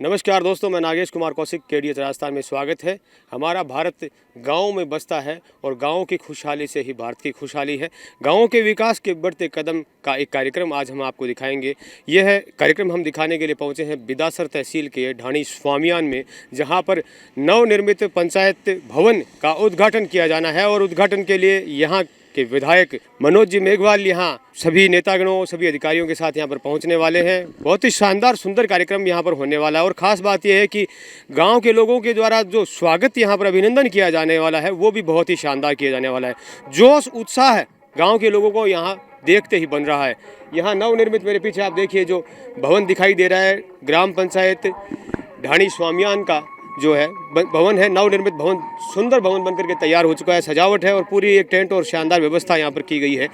नमस्कार दोस्तों, मैं नागेश कुमार कौशिक केडीएच राजस्थान में स्वागत है। हमारा भारत गाँव में बसता है और गाँव की खुशहाली से ही भारत की खुशहाली है। गाँव के विकास के बढ़ते कदम का एक कार्यक्रम आज हम आपको दिखाएंगे। यह है कार्यक्रम हम दिखाने के लिए पहुंचे हैं बिदासर तहसील के ढाणी स्वामियान में, जहां पर नवनिर्मित पंचायत भवन का उद्घाटन किया जाना है और उद्घाटन के लिए यहाँ के विधायक मनोज जी मेघवाल यहाँ सभी नेतागणों सभी अधिकारियों के साथ यहाँ पर पहुँचने वाले हैं। बहुत ही शानदार सुंदर कार्यक्रम यहाँ पर होने वाला है और ख़ास बात यह है कि गांव के लोगों के द्वारा जो स्वागत यहाँ पर अभिनंदन किया जाने वाला है वो भी बहुत ही शानदार किया जाने वाला है। जोश उत्साह है गाँव के लोगों को यहाँ देखते ही बन रहा है। यहाँ नवनिर्मित मेरे पीछे आप देखिए जो भवन दिखाई दे रहा है, ग्राम पंचायत ढाणी स्वामियान का जो है भवन है, नवनिर्मित भवन सुंदर भवन बनकर के तैयार हो चुका है। सजावट है और पूरी एक टेंट और शानदार व्यवस्था यहाँ पर की गई है।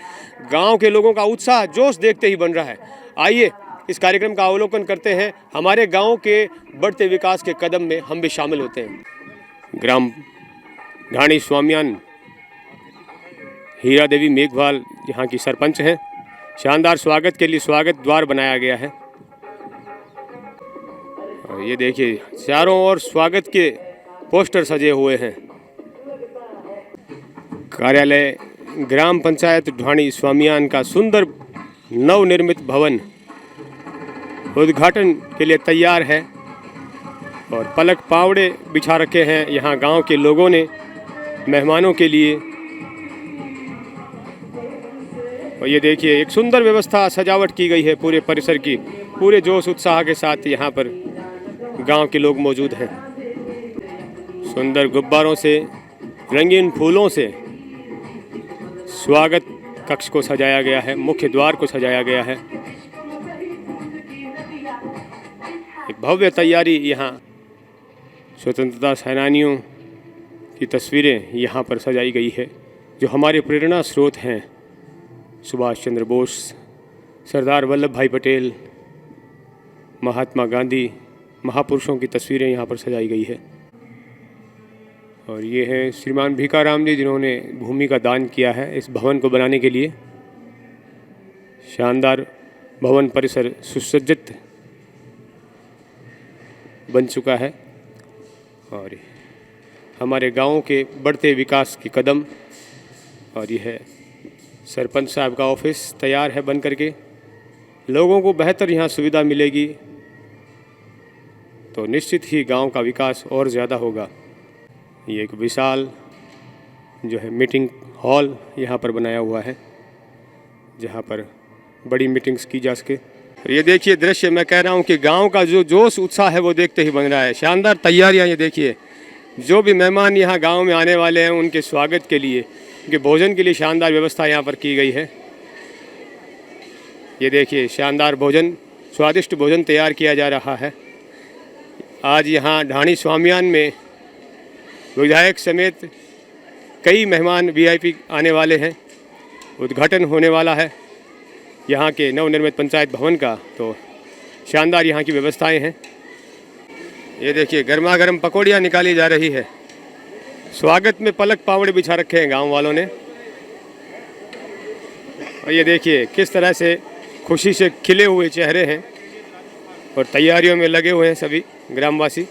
गांव के लोगों का उत्साह जोश देखते ही बन रहा है। आइए इस कार्यक्रम का अवलोकन करते हैं। हमारे गांव के बढ़ते विकास के कदम में हम भी शामिल होते हैं। ग्राम ढाणी स्वामियान हीरा देवी मेघवाल यहाँ की सरपंच हैं। शानदार स्वागत के लिए स्वागत द्वार बनाया गया है। ये देखिए चारों ओर स्वागत के पोस्टर सजे हुए हैं। कार्यालय ग्राम पंचायत ढाणी स्वामियान का सुंदर नवनिर्मित भवन उद्घाटन के लिए तैयार है और पलक पावड़े बिछा रखे हैं यहाँ गांव के लोगों ने मेहमानों के लिए। और ये देखिए एक सुंदर व्यवस्था सजावट की गई है पूरे परिसर की। पूरे जोश उत्साह के साथ यहाँ पर गांव के लोग मौजूद हैं। सुंदर गुब्बारों से रंगीन फूलों से स्वागत कक्ष को सजाया गया है, मुख्य द्वार को सजाया गया है। एक भव्य तैयारी यहाँ स्वतंत्रता सेनानियों की तस्वीरें यहाँ पर सजाई गई है जो हमारे प्रेरणा स्रोत हैं। सुभाष चंद्र बोस, सरदार वल्लभ भाई पटेल, महात्मा गांधी, महापुरुषों की तस्वीरें यहाँ पर सजाई गई है। और ये हैं श्रीमान भीखाराम जी जिन्होंने भूमि का दान किया है इस भवन को बनाने के लिए। शानदार भवन परिसर सुसज्जित बन चुका है और हमारे गांव के बढ़ते विकास के कदम। और यह है सरपंच साहब का ऑफिस तैयार है बन करके। लोगों को बेहतर यहाँ सुविधा मिलेगी तो निश्चित ही गांव का विकास और ज़्यादा होगा। ये एक विशाल जो है मीटिंग हॉल यहाँ पर बनाया हुआ है जहाँ पर बड़ी मीटिंग्स की जा सके। ये देखिए दृश्य, मैं कह रहा हूँ कि गांव का जो जोश उत्साह है वो देखते ही बन रहा है। शानदार तैयारियाँ ये देखिए, जो भी मेहमान यहाँ गांव में आने वाले हैं उनके स्वागत के लिए, उनके भोजन के लिए शानदार व्यवस्था यहाँ पर की गई है। ये देखिए शानदार भोजन, स्वादिष्ट भोजन तैयार किया जा रहा है। आज यहाँ ढाणी स्वामियान में विधायक समेत कई मेहमान वीआईपी आने वाले हैं। उद्घाटन होने वाला है यहाँ के नवनिर्मित पंचायत भवन का, तो शानदार यहाँ की व्यवस्थाएं हैं। ये देखिए गर्मा गर्म पकौड़ियाँ निकाली जा रही है। स्वागत में पलक पावड़े बिछा रखे हैं गांव वालों ने। और ये देखिए किस तरह से खुशी से खिले हुए चेहरे हैं और तैयारियों में लगे हुए हैं सभी ग्रामवासी।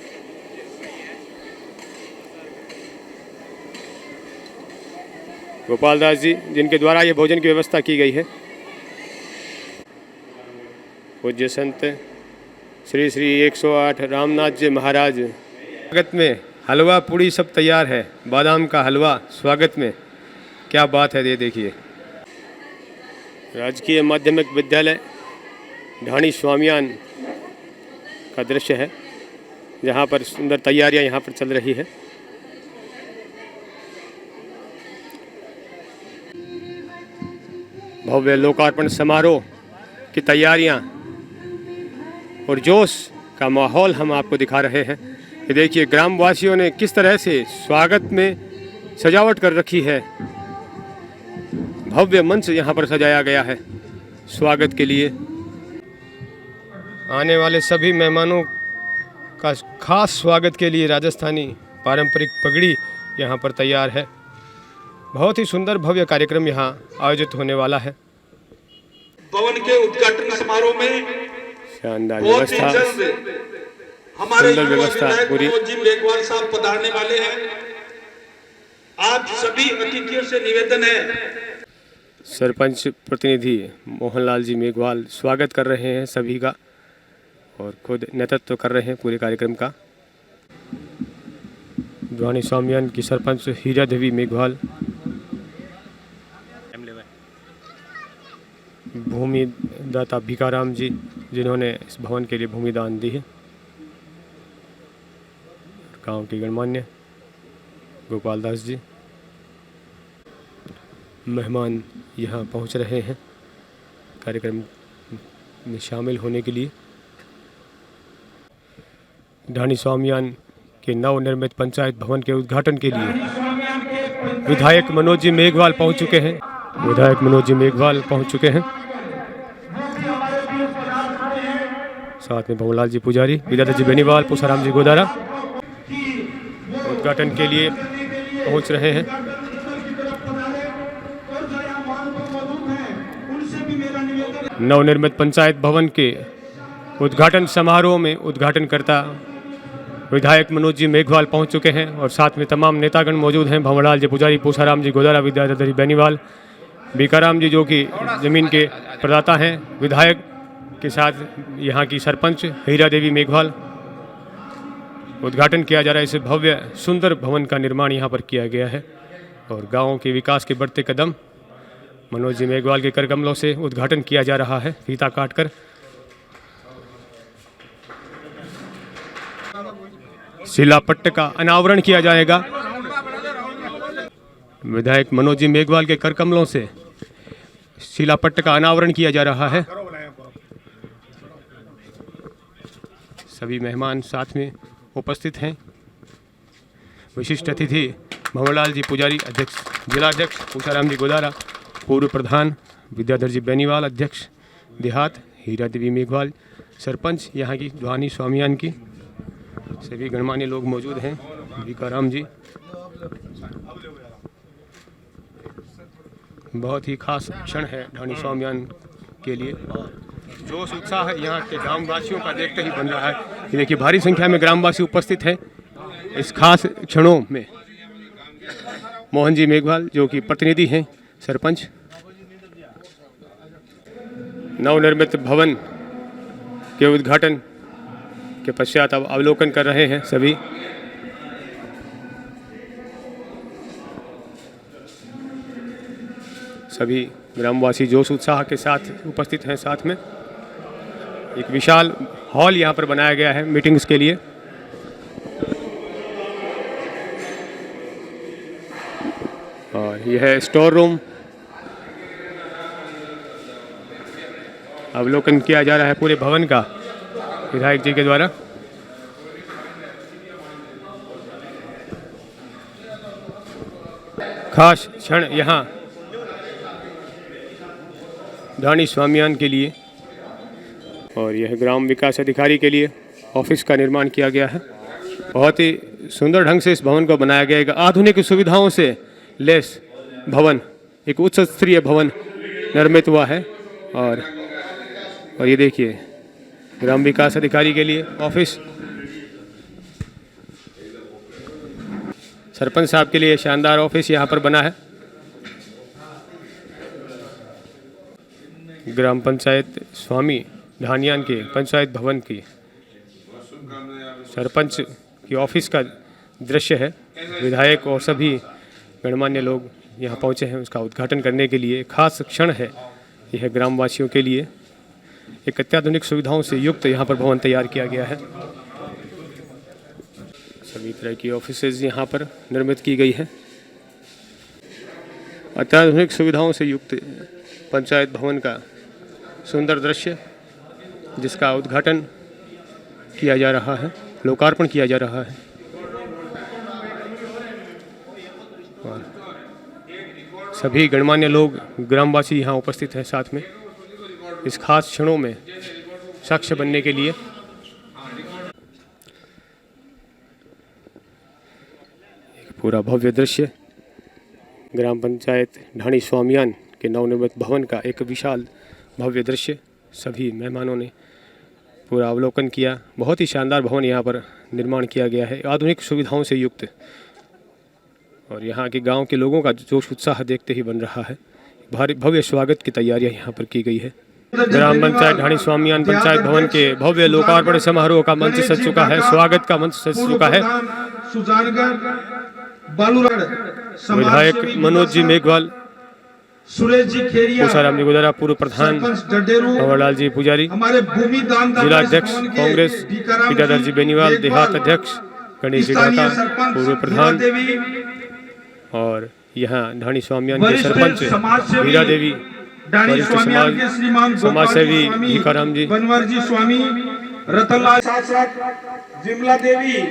गोपाल दास जी जिनके द्वारा ये भोजन की व्यवस्था की गई है। पूज्य संत श्री श्री 108 रामनाथ जी महाराज स्वागत में हलवा पूड़ी सब तैयार है। बादाम का हलवा स्वागत में, क्या बात है। ये देखिए राजकीय माध्यमिक विद्यालय ढाणी स्वामियान का दृश्य है जहाँ पर सुंदर तैयारियाँ यहाँ पर चल रही है। भव्य लोकार्पण समारोह की तैयारियाँ और जोश का माहौल हम आपको दिखा रहे हैं। ये देखिए ग्रामवासियों ने किस तरह से स्वागत में सजावट कर रखी है। भव्य मंच यहाँ पर सजाया गया है स्वागत के लिए। आने वाले सभी मेहमानों का खास स्वागत के लिए राजस्थानी पारंपरिक पगड़ी यहाँ पर तैयार है। बहुत ही सुंदर भव्य कार्यक्रम यहाँ आयोजित होने वाला है। भवन के उद्घाटन समारोह में शानदार बहुत ही व्यवस्था, जल्द हमारे सुंदर व्यवस्था पूरी। मनोज जी मेघवाल साहब पधारने वाले हैं। आप सभी अतिथियों से निवेदन है। सरपंच प्रतिनिधि मोहनलाल जी मेघवाल स्वागत कर रहे हैं सभी का और खुद नेतृत्व कर रहे हैं पूरे कार्यक्रम का। ध्वानी स्वामियान की सरपंच हीरा देवी मेघवाल, भूमि दाता भिकाराम जी जिन्होंने इस भवन के लिए भूमि दान दी है, गांव के गणमान्य गोपाल दास जी, मेहमान यहाँ पहुँच रहे हैं कार्यक्रम में शामिल होने के लिए। ढाणी स्वामियान के नवनिर्मित पंचायत भवन के उद्घाटन के लिए विधायक मनोज जी मेघवाल पहुँच चुके हैं। विधायक मनोज जी मेघवाल पहुँच चुके हैं, साथ में भवनलाल जी पुजारी, विद्याधर जी बेनीवाल, पूसाराम जी गोदारा उद्घाटन के लिए पहुँच रहे हैं। नवनिर्मित पंचायत भवन के उद्घाटन समारोह में उद्घाटनकर्ता विधायक मनोज जी मेघवाल पहुंच चुके हैं और साथ में तमाम नेतागण मौजूद हैं। भंवरलाल जी पुजारी, पूसाराम जी गोदारा, विद्याधर जी बेनीवाल, भिकाराम जी जो कि ज़मीन के प्रदाता हैं, विधायक के साथ यहाँ की सरपंच हीरा देवी मेघवाल। उद्घाटन किया जा रहा है। इस भव्य सुंदर भवन का निर्माण यहाँ पर किया गया है और गाँव के विकास के बढ़ते कदम मनोज जी मेघवाल के कर कमलों से उद्घाटन किया जा रहा है। फीता काटकर शिलापट्ट का अनावरण किया जाएगा। विधायक मनोज जी मेघवाल के कर कमलों से शिलापट्ट का अनावरण किया जा रहा है। सभी मेहमान साथ में उपस्थित हैं। विशिष्ट अतिथि भंवरलाल जी पुजारी अध्यक्ष, जिलाध्यक्ष पूसाराम जी गोदारा, पूर्व प्रधान विद्याधर जी बेनीवाल, अध्यक्ष देहात हीरा देवी मेघवाल, सरपंच यहाँ की ध्वानी स्वामियान की, सभी गणमान्य लोग मौजूद हैं। भिकाराम जी, बहुत ही खास क्षण है ध्वानी स्वामियान के लिए। जोश उत्साह है यहाँ के ग्रामवासियों का देखते ही बन रहा है। ये देखिए भारी संख्या में ग्रामवासी उपस्थित हैं इस खास क्षणों में। मोहन जी मेघवाल जो कि प्रतिनिधि हैं सरपंच, नवनिर्मित भवन के उद्घाटन के पश्चात अब अवलोकन कर रहे हैं सभी। सभी ग्रामवासी जोश उत्साह के साथ उपस्थित हैं। साथ में एक विशाल हॉल यहाँ पर बनाया गया है मीटिंग्स के लिए। और यह है स्टोर रूम। अवलोकन किया जा रहा है पूरे भवन का विधायक जी के द्वारा। खास क्षण यहाँ ढाणी स्वामियान के लिए और यह ग्राम विकास अधिकारी के लिए ऑफिस का निर्माण किया गया है। बहुत ही सुंदर ढंग से इस भवन को बनाया गया है। आधुनिक सुविधाओं से लेस भवन, एक उच्च स्तरीय भवन निर्मित हुआ है। और ये देखिए ग्राम विकास अधिकारी के लिए ऑफिस, सरपंच साहब के लिए शानदार ऑफिस यहाँ पर बना है। ग्राम पंचायत स्वामी ढानियान के पंचायत भवन की सरपंच की ऑफिस का दृश्य है। विधायक और सभी गणमान्य लोग यहाँ पहुँचे हैं उसका उद्घाटन करने के लिए। खास क्षण है यह ग्रामवासियों के लिए। एक अत्याधुनिक सुविधाओं से युक्त यहाँ पर भवन तैयार किया गया है। सभी तरह की ऑफिसेज यहाँ पर निर्मित की गई है। अत्याधुनिक सुविधाओं से युक्त पंचायत भवन का सुंदर दृश्य जिसका उद्घाटन किया जा रहा है, लोकार्पण किया जा रहा है। और सभी गणमान्य लोग, ग्रामवासी यहाँ उपस्थित हैं साथ में इस खास क्षणों में साक्ष्य बनने के लिए। एक पूरा भव्य दृश्य ग्राम पंचायत ढाणी स्वामियान के नवनिर्मित भवन का एक विशाल भव्य दृश्य। सभी मेहमानों ने पूरा अवलोकन किया। बहुत ही शानदार भवन यहाँ पर निर्माण किया गया है, आधुनिक सुविधाओं से युक्त, और यहाँ के गांव के लोगों का जोश उत्साह देखते ही बन रहा है। भारी भव्य स्वागत की तैयारियां यहाँ पर की गई है। ग्राम पंचायत ढाणी स्वामियान पंचायत भवन के भव्य लोकार्पण समारोह का मंच सज चुका है, स्वागत का मंच सज चुका है। विधायक मनोज जी मेघवाल, सुरेश जी खेरिया, पूसाराम जी गोदारा, पूर्व प्रधान भंवरलाल जी पुजारी, जिलाध्यक्ष कांग्रेस विद्याधर जी बेनीवाल, देहात अध्यक्ष गणेश जी ढाका, पूर्व प्रधान, और यहाँ ढाणी स्वामियान के सरपंच हीरा देवी, वरिष्ठ समाज सेवी भिकाराम जी, बनवर जी स्वामी, रतनलाल, साथ विमला देवी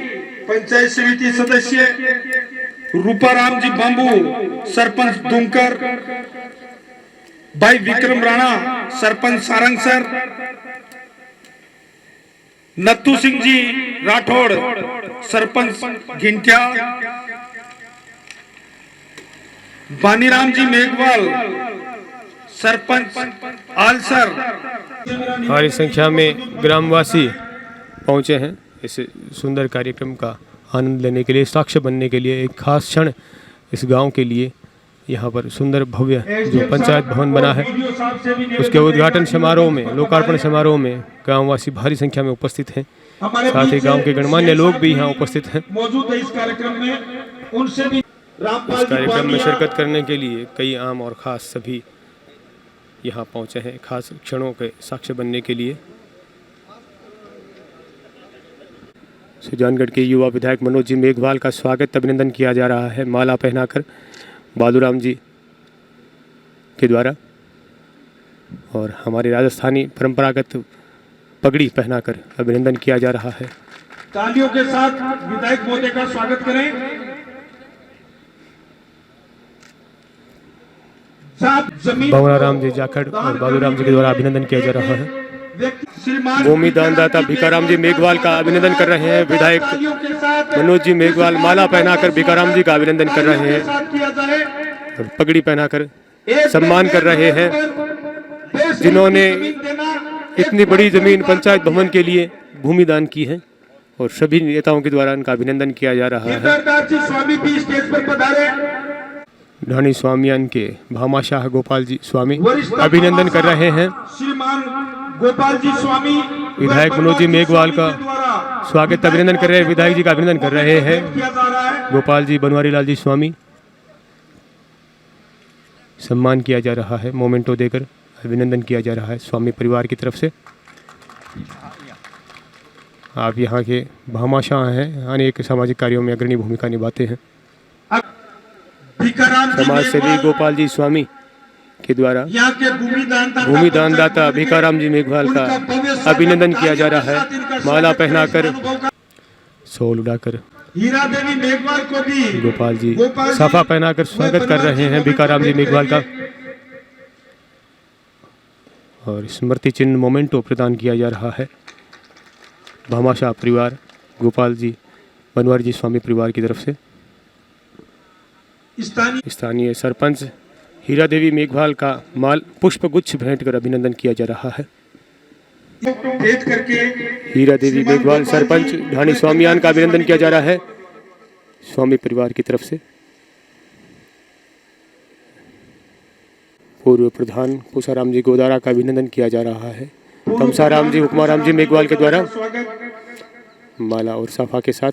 पंचायत समिति सदस्य, रूपाराम जी बांबू सरपंच दुमकर, भाई विक्रम राणा सरपंच सारंगसर, नत्थू सिंह जी राठौड़ सरपंच घिंटिया, बानीराम जी मेघवाल सरपंच आलसर। भारी संख्या में ग्रामवासी पहुंचे हैं इस सुंदर कार्यक्रम का आनंद लेने के लिए, साक्ष्य बनने के लिए। एक खास क्षण इस गांव के लिए यहाँ पर सुंदर भव्य जो पंचायत भवन बना है, उसके उद्घाटन समारोह में, लोकार्पण समारोह में गांववासी भारी संख्या में उपस्थित हैं। साथ ही गांव के गणमान्य लोग भी यहाँ उपस्थित हैं। मौजूद है इस कार्यक्रम में, उनसे भी इस कार्यक्रम में शिरकत करने के लिए कई आम और खास सभी यहाँ पहुँचे हैं, खास क्षणों के साक्ष्य बनने के लिए। सुजानगढ़ के युवा विधायक मनोज जी मेघवाल का स्वागत अभिनंदन किया जा रहा है माला पहनाकर बालूराम जी के द्वारा, और हमारे राजस्थानी परंपरागत पगड़ी पहनाकर अभिनंदन किया जा रहा है। तालियों के साथ विधायक महोदय का स्वागत करें। भंवराराम जी जाखड़ और बालूराम जी के द्वारा अभिनंदन किया जा रहा है। भूमि दानदाता भिकाराम जी मेघवाल का अभिनंदन कर रहे हैं। विधायक मनोज जी मेघवाल माला पहनाकर भिकाराम जी का अभिनंदन कर रहे हैं और पगड़ी पहनाकर सम्मान कर रहे हैं, जिन्होंने इतनी बड़ी जमीन पंचायत भवन के लिए भूमि दान की है, और सभी नेताओं के द्वारा उनका अभिनंदन किया जा रहा है। ढाणी स्वामियान के भामाशाह गोपाल जी स्वामी अभिनंदन कर रहे हैं। गोपाल जी स्वामी विधायक मनोज जी मेघवाल का स्वागत अभिनंदन कर रहे हैं, विधायक जी का अभिनंदन कर रहे हैं। गोपाल जी बनवारी लाल जी स्वामी सम्मान किया जा रहा है, मोमेंटो देकर अभिनंदन किया जा रहा है स्वामी परिवार की तरफ से। आप यहाँ के भामाशाह हैं, अनेक सामाजिक कार्यों में अग्रणी भूमिका निभाते हैं। समाज सेवी गोपाल जी स्वामी के द्वारा भूमि दानदाता भिकाराम जी मेघवाल का अभिनंदन किया जा रहा है, माला पहनाकर सोल उड़ाकर हीरा देवी मेघवाल को भी गोपाल जी साफा पहनाकर स्वागत कर रहे हैं भिकाराम जी मेघवाल का, और स्मृति चिन्ह मोमेंटो प्रदान किया जा रहा है भामाशाह परिवार गोपाल जी बनवारी जी स्वामी परिवार की तरफ से। स्थानीय सरपंच हीरा देवी मेघवाल का माल पुष्प गुच्छ भेंट कर अभिनंदन किया जा रहा है। हीरा देवी मेघवाल सरपंच ढाणी स्वामियान का अभिनंदन किया जा रहा है स्वामी परिवार की तरफ से। पूर्व प्रधान पूसाराम जी गोदारा का अभिनंदन किया जा रहा है तमसाराम जी हुक्माराम जी मेघवाल के द्वारा माला और साफा के साथ।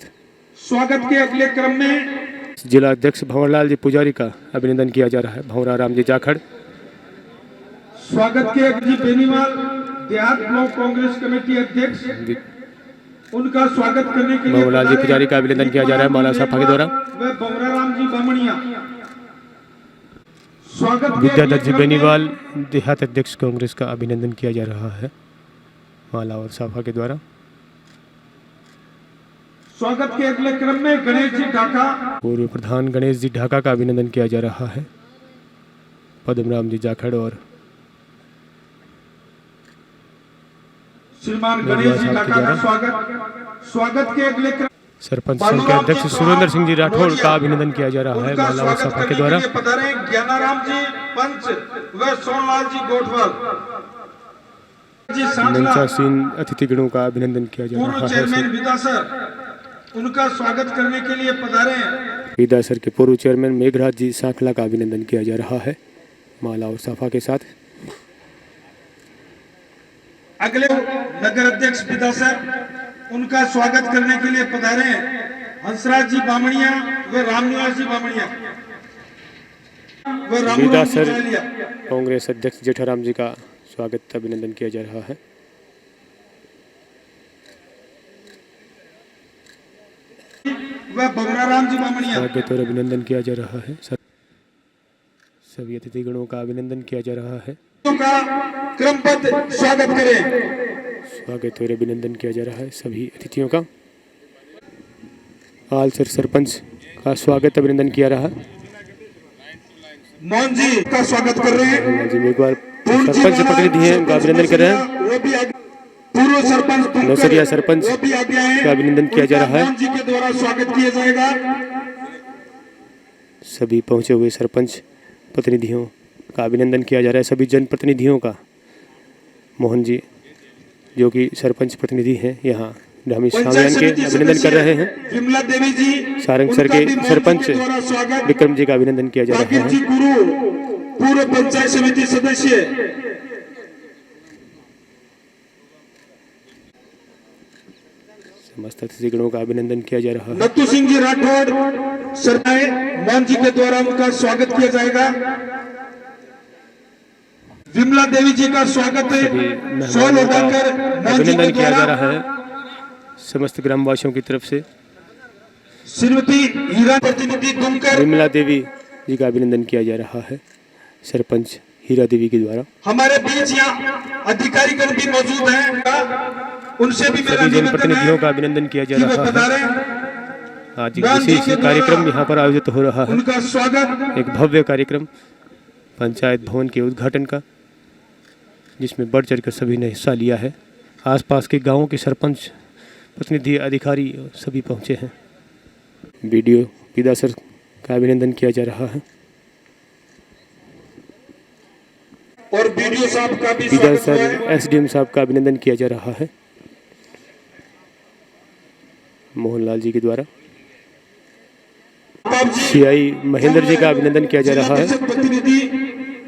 स्वागत के अगले क्रम में जिला अध्यक्ष भंवरलाल जी पुजारी का अभिनंदन किया जा रहा है, भंवराराम जी जाखड़। स्वागत के जी बेनीवाल देहात ब्लॉक कांग्रेस कमेटी अध्यक्ष, उनका स्वागत करने के लिए भंवरलाल जी पुजारी का अभिनंदन किया जा रहा है माला साफा के द्वारा। वह भंवराराम जी बामणिया। स्वागत विद्याधर जी बेनीवाल देहात अध्यक्ष कांग्रेस का अभिनंदन किया जा रहा है माला और साफा के द्वारा। स्वागत के अगले क्रम में गणेश जी ढाका, पूर्व प्रधान गणेश जी ढाका का अभिनंदन किया जा रहा है पद्मराम जी जाखड़ और श्रीमान गणेश जी ढाका का स्वागत के अगले क्रम सरपंच संघ के अध्यक्ष सुरेंद्र सिंह जी राठौड़ का अभिनंदन किया जा रहा है माला और साफा के द्वारा। ज्ञानाराम जी पंच व सोनलाल जी गोठवाल जी सांखला, मंचासीन अतिथिगणों का अभिनंदन किया जा पूर्व रहा है। चेयरमैन विदासर, उनका स्वागत करने के लिए पधारे हैं। विदासर के पूर्व चेयरमैन मेघराज जी सांखला का अभिनंदन किया जा रहा है माला और साफा के साथ। अगले नगर अध्यक्ष विदासर, उनका स्वागत करने के लिए पधारे हैं हंसराज जी बामणिया व रामनिवास जी बामणिया व रामू विदासर रामलिया। कांग्रेस अध्यक्ष जेठाराम जी का स्वागत अभिनंदन किया जा रहा है। व बगराराम जी बामणिया। स्वागत और अभिनंदन किया जा रहा है। सभी अतिथिगणों का अभिनंदन किया जा रहा है। का क्रमबद्ध स्वागत करें। स्वागत और अभिनंदन किया जा रहा है सभी अतिथियों का। आलसर सरपंच का स्वागत अभिनंदन किया रहा। मोहन जी का स्वागत कर रहे हैं। जी मेघवाल सरपंच प्रतिनिधि हैं, उनका अभिनंदन कर रहे हैं। वो भी पूर्व सरपंच नौसरिया सरपंच वो भी आगे आए, का अभिनंदन किया जा रहा है। मोहन जी के द्वारा स्वागत किया जाएगा। सभी पहुंचे हुए सरपंच प्रतिनिधियों का अभिनंदन किया जा रहा है। सभी जनप्रतिनिधियों का। मोहन जी जो कि सरपंच प्रतिनिधि हैं यहाँ धामी सामयान के अभिनंदन कर रहे हैं। विमला देवी जी सारंगसर के सरपंच विक्रम जी का अभिनंदन किया जा रहा है। पूर्व पंचायत समिति सदस्य समस्त अतिथिगणों का अभिनंदन किया जा रहा है। नत्थू सिंह जी राठौड़ सरदार मोहन जी के द्वारा उनका स्वागत किया जाएगा। विमला देवी जी का स्वागत शॉल उठाकर मोहन जी अभिनंदन के किया जा द्वारा रहा है समस्त ग्रामवासियों की तरफ से। श्रीमती हीरा प्रतिनिधि दुमकर, विमला देवी जी का अभिनंदन किया जा रहा है सरपंच हीरा देवी के द्वारा। हमारे बीच यहाँ अधिकारीगण भी मौजूद हैं, उनसे भी मेरा सभी निवेदन जनप्रतिनिधियों है का अभिनंदन किया जा कि वो रहा है। पधारें। आज एक विशेष कार्यक्रम यहाँ पर आयोजित हो रहा है। उनका स्वागत। एक भव्य कार्यक्रम पंचायत भवन के उद्घाटन का, जिसमें बढ़ चढ़ कर सभी ने हिस्सा लिया है। आसपास के गांवों के सरपंच प्रतिनिधि अधिकारी सभी पहुंचे हैं। बीडीओ विदासर का अभिनंदन किया जा रहा है। और बीडीओ साहब का भी स्वागत विदासर हुआ है। एसडीएम साहब का अभिनंदन किया जा रहा है मोहनलाल जी के द्वारा। सीआई महेंद्र जी का अभिनंदन किया जा रहा है। प्रतिनिधि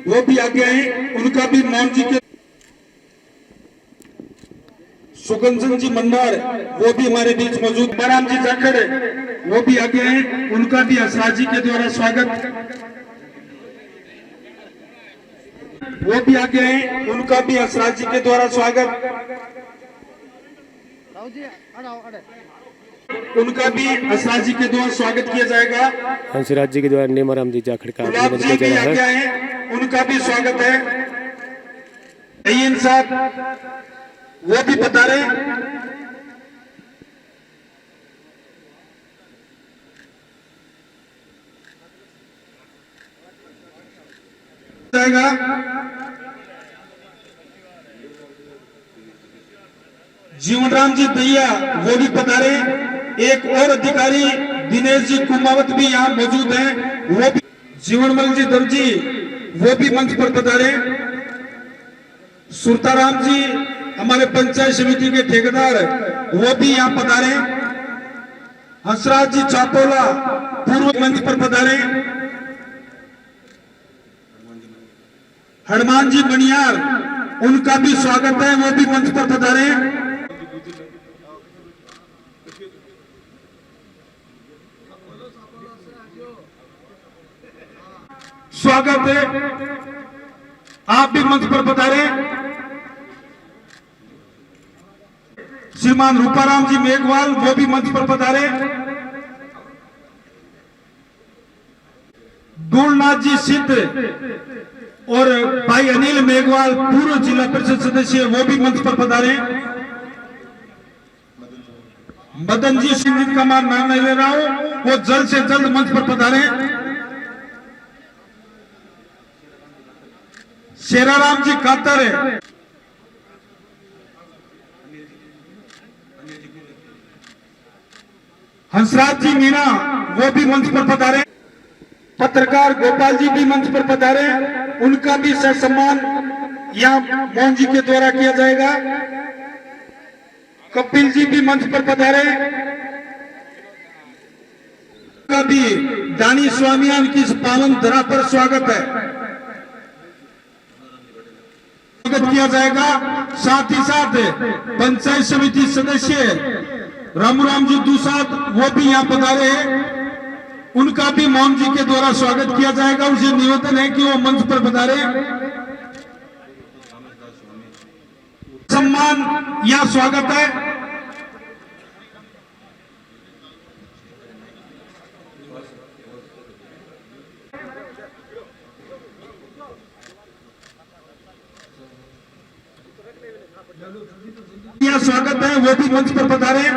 वो भी आगे आए, उनका भी मोहन जी के। सुगंधन जी मंडार वो भी हमारे बीच मौजूद। बराम जी जाखड़ वो भी आगे आए, उनका भी हंसराज जी के द्वारा स्वागत। वो भी आगे आए, उनका भी हंसराज जी के द्वारा स्वागत। उनका भी हंसराज जी के द्वारा स्वागत किया जाएगा। हंसराज जी के द्वारा नेमाराम जी जाखड़ का गुलाब अभिनंदन जी किया भी जा आगे रहा आए है। हैं, उनका भी स्वागत है। अय्यन साहब वो भी बता रहे हैं। जाएगा। जीवनराम जी दैया वो भी पधारे। एक और अधिकारी दिनेश जी कुमावत भी यहाँ मौजूद हैं, वो भी। जीवनमल जी दर्जी वो भी मंच पर पधारे। सुरताराम जी हमारे पंचायत समिति के ठेकेदार वो भी यहाँ पधारे। हंसराज जी चापोला पूर्व मंच पर पधारे। हनुमान जी मणियार उनका भी स्वागत है, वो भी मंच पर पधारे। स्वागत है, आप भी मंच पर पधारे। श्रीमान रूपाराम जी मेघवाल वो भी मंच पर पधारे। गोलनाथ जी सिद्ध और भाई अनिल मेघवाल पूर्व जिला परिषद सदस्य वो भी मंच पर पधारे। मदन जी सिंह का मैं नाम नहीं ले रहा हूं, वो जल्द से जल्द मंच पर पधारे। शेराराम जी कातर हंसराज जी मीणा वो भी मंच पर पधारे। पत्रकार गोपाल जी भी मंच पर पधारे, उनका भी सम्मान यहाँ मोहन जी के द्वारा किया जाएगा। कपिल जी भी मंच पर पधारे। का भी दानी स्वामियान की इस पावन धरा पर स्वागत है, स्वागत किया जाएगा। साथ ही साथ पंचायत समिति सदस्य रामू जी दुसाद वो भी यहाँ पधारे हैं, उनका भी मोहन जी के द्वारा स्वागत किया जाएगा। उसे निवेदन है कि वो मंच पर पधारे। सम्मान यहाँ स्वागत है। यहाँ स्वागत है, वो भी मंच पर पधारे।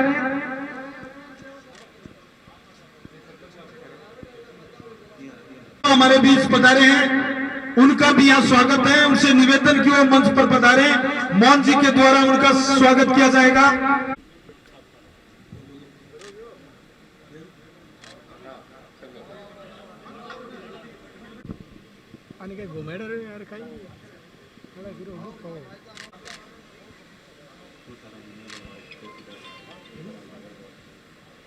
हमारे बीच पधारे हैं, उनका भी यहाँ स्वागत है। उनसे निवेदन कि वो मंच पर पधारे। मोहन जी के द्वारा उनका स्वागत किया जाएगा।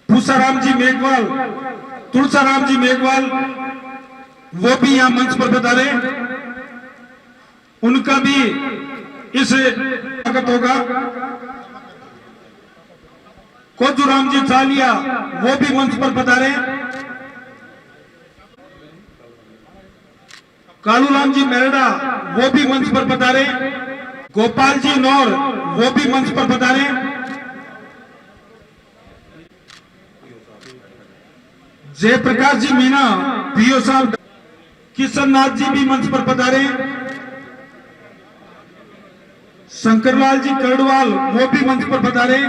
भूसाराम जी मेघवाल, तुलसाराम जी मेघवाल वो भी यहाँ मंच पर पधारे। उनका भी इस स्वागत होगा। कोजूराम जी चालिया वो भी मंच पर पधारे। कालूराम जी मेरडा वो भी मंच पर पधारे। गोपाल जी नौर वो भी मंच पर पधारे। जयप्रकाश जी मीना पीओ साहब, किशन नाथ जी भी मंच पर पधारे। शंकरलाल जी करडवाल वो भी मंच पर पधारे।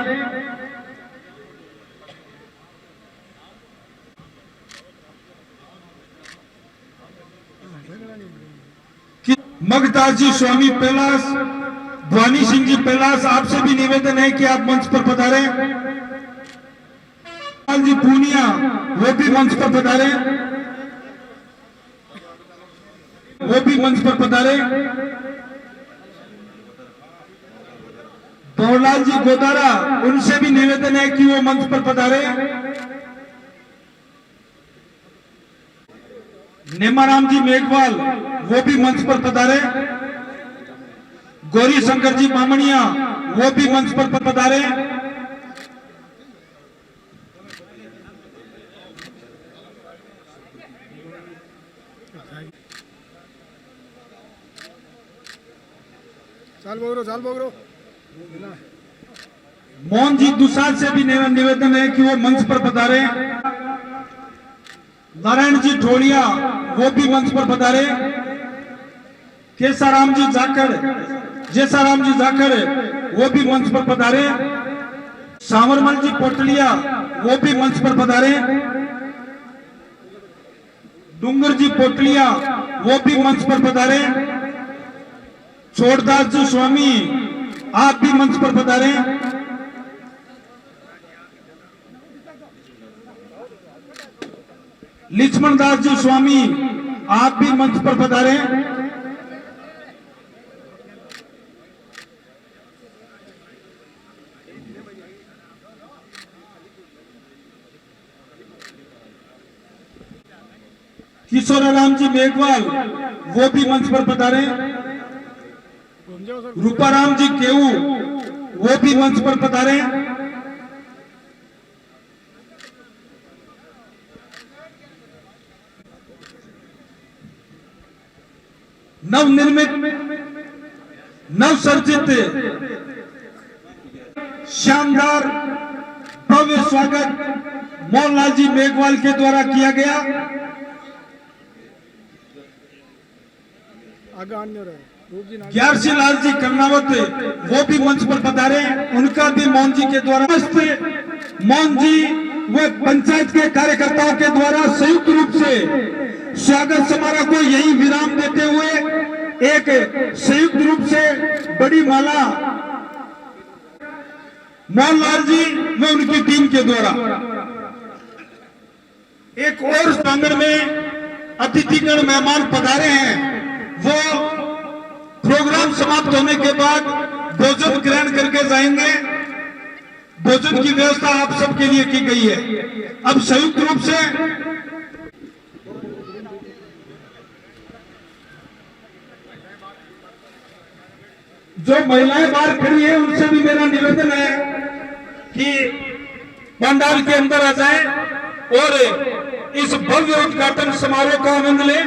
मगदास जी स्वामी पैलास, भवानी सिंह जी पैलास, आपसे भी निवेदन है कि आप मंच पर पधारे। जी पूनिया वो भी मंच पर पधारे, वो भी मंच पर पधारे। भवरलाल जी गोदारा, उनसे भी निवेदन है कि वो मंच पर पधारे। नेमाराम जी मेघवाल वो भी मंच पर पधारे। गौरी शंकर जी मामनिया वो भी मंच पर पधारे। चाल बोगरो। मोहन जी दुसाद से भी निवेदन है कि वो मंच पर पधारे। नारायण जी ढोलिया वो भी मंच पर पधारे। केसाराम जी जाखड़, जैसाराम जी जाखड़ वो भी मंच पर पधारे। सावरमल जी पोटलिया वो भी मंच पर पधारे। डूंगर जी पोटलिया वो भी मंच पर पधारे। छोड़दास जी स्वामी आप भी मंच पर पधारे। लक्ष्मण दास जी स्वामी आप भी मंच पर पधारे। किशोराम जी मेघवाल वो भी मंच पर पधारे। रूपाराम जी केऊ वो भी मंच पर पधारे। नवनिर्मित, नवसर्जित शानदार भव्य स्वागत मोहनलाल जी मेघवाल के द्वारा किया गया। ग्यारसी लाल जी कर्नावत वो भी मंच पर पधारे। उनका भी मोहन जी के द्वारा, मोहन जी व पंचायत के कार्यकर्ताओं के द्वारा संयुक्त रूप से स्वागत समारोह को यही विराम देते हुए एक संयुक्त रूप से बड़ी माला मोहनलाल जी व उनकी टीम के द्वारा। एक और प्रांगण में अतिथिगण मेहमान पधारे हैं, वो प्रोग्राम समाप्त होने के बाद भोजन ग्रहण करके जाएंगे। भोजन की व्यवस्था आप सबके लिए की गई है। अब संयुक्त रूप से जो महिलाएं बाहर खड़ी है उनसे भी मेरा निवेदन है कि पंडाल के अंदर आ जाएं और इस भव्य उद्घाटन समारोह का आनंद लें।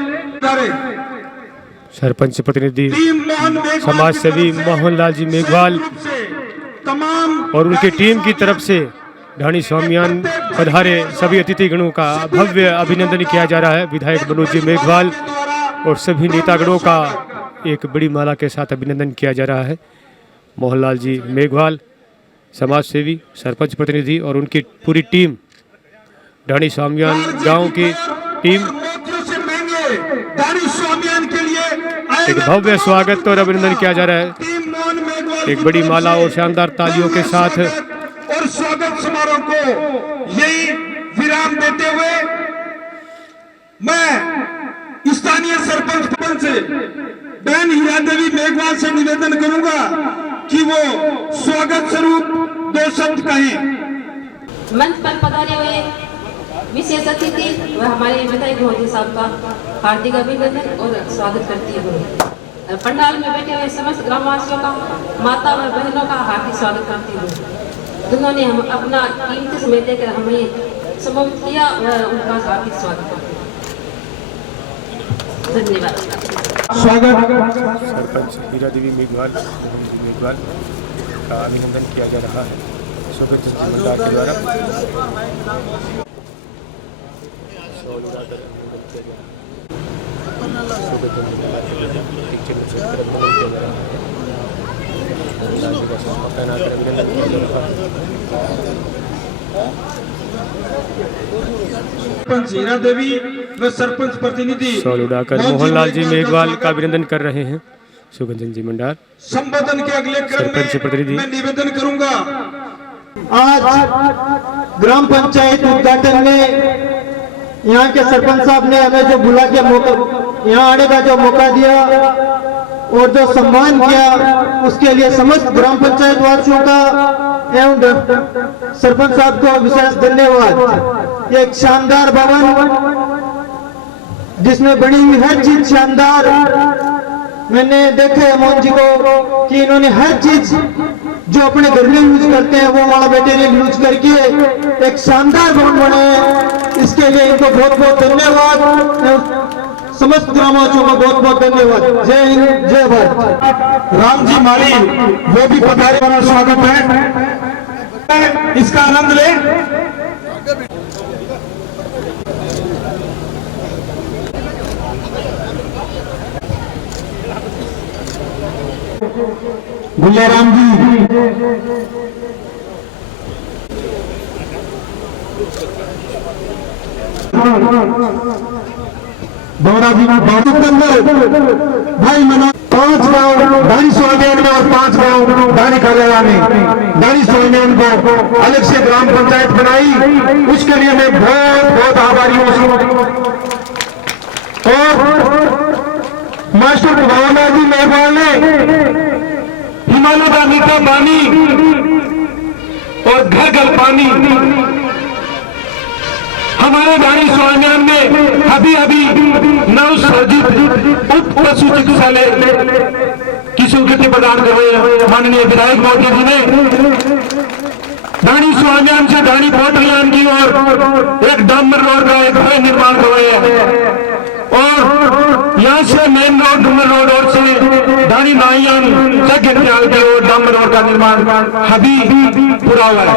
सरपंच प्रतिनिधि टीम मोहन समाज सेवी मोहनलाल जी मेघवाल तमाम और उनकी टीम की तरफ से ढाणी स्वामियान पधारे सभी अतिथिगणों का भव्य अभिनंदन किया जा रहा है। विधायक मनोज जी मेघवाल और सभी नेतागणों का एक बड़ी माला के साथ अभिनंदन किया जा रहा है। मोहनलाल जी मेघवाल समाज सेवी, सरपंच प्रतिनिधि और उनकी पूरी टीम, ढाणी स्वामियान गांव की टीम, एक भव्य स्वागत और अभिनंदन किया जा रहा है। एक बड़ी माला और शानदार तालियों के साथ और स्वागत समारोह को यही विराम देते हुए मैं स्थानीय सरपंच से बहन हीरा देवी मेघवाल से निवेदन करूंगा कि वो स्वागत स्वरूप 2 शब्द कहें। मंच पर पधारे हुए विशेष अतिथि व हमारे विधायक महोदय साहब का हार्दिक अभिनंदन और स्वागत करती हूँ। पंडाल में बैठे हुए समस्त ग्रामवासियों का, माता व बहनों का हार्दिक स्वागत करती हूँ। जिन्होंने हम अपना कीमती समय देकर हमें सम्मानित किया व उनका हार्दिक स्वागत करती हूँ। धन्यवाद। स्वागत सरपंच हीरा देवी मेघवाल का अभिनंदन किया जा रहा है सरपंच के द्वारा। सरपंच हीरा देवी व सरपंच प्रतिनिधि शॉल उड़ाकर मोहनलाल जी मेघवाल का अभिनंदन कर रहे हैं। सुगंधन जी मंडार संबोधन के अगले क्रम सरपंच प्रतिनिधि। में मैं निवेदन करूंगा। आज ग्राम पंचायत उद्घाटन में यहाँ के सरपंच साहब ने हमें जो बुला के मौका, यहाँ आने का जो मौका दिया और जो सम्मान किया, उसके लिए समस्त ग्राम पंचायत वासियों का एवं सरपंच साहब को विशेष धन्यवाद। एक शानदार भवन जिसमें बनी हुई हर चीज शानदार, मैंने देखा है मोहन जी को कि इन्होंने हर चीज जो अपने घर में यूज करते हैं वो वाला मटेरियल यूज करके एक शानदार भवन बनाया। इसके लिए इनको बहुत बहुत धन्यवाद। समस्त ग्रामवासियों को बहुत बहुत धन्यवाद। जय हिंद, जय भारत। राम जी माली वो भी पधारे, बड़ा स्वागत है। इसका आनंद ले। गुल्लाराम जी बौरा जी भाई मना 5 गाँव ढाणी स्वामियान में और 5 गाँव ढाणी कार्यालय में ढाणी स्वामियान को अलग से ग्राम पंचायत बनाई। उसके लिए मैं बहुत बहुत आभारी हूँ। और मास्टर भगवान जी मेहरबान ने हिमालय का मीठा पानी और घर घर पानी हमारे ढाणी स्वामियान में अभी नवसर्जित उप पशु चिकित्सालय की स्वीकृति प्रदान कर रहे हैं माननीय विधायक महोदय जी ने। ढाणी स्वामियान से ढाणी पोटलियान की और एक डामर रोड का एक भव्य निर्माण करवाया है। और यहाँ से मेन रोड डूमर रोड और से ढाणी नाइयान जगन्याल की ओर डामर रोड का निर्माण अभी पूरा हुआ है।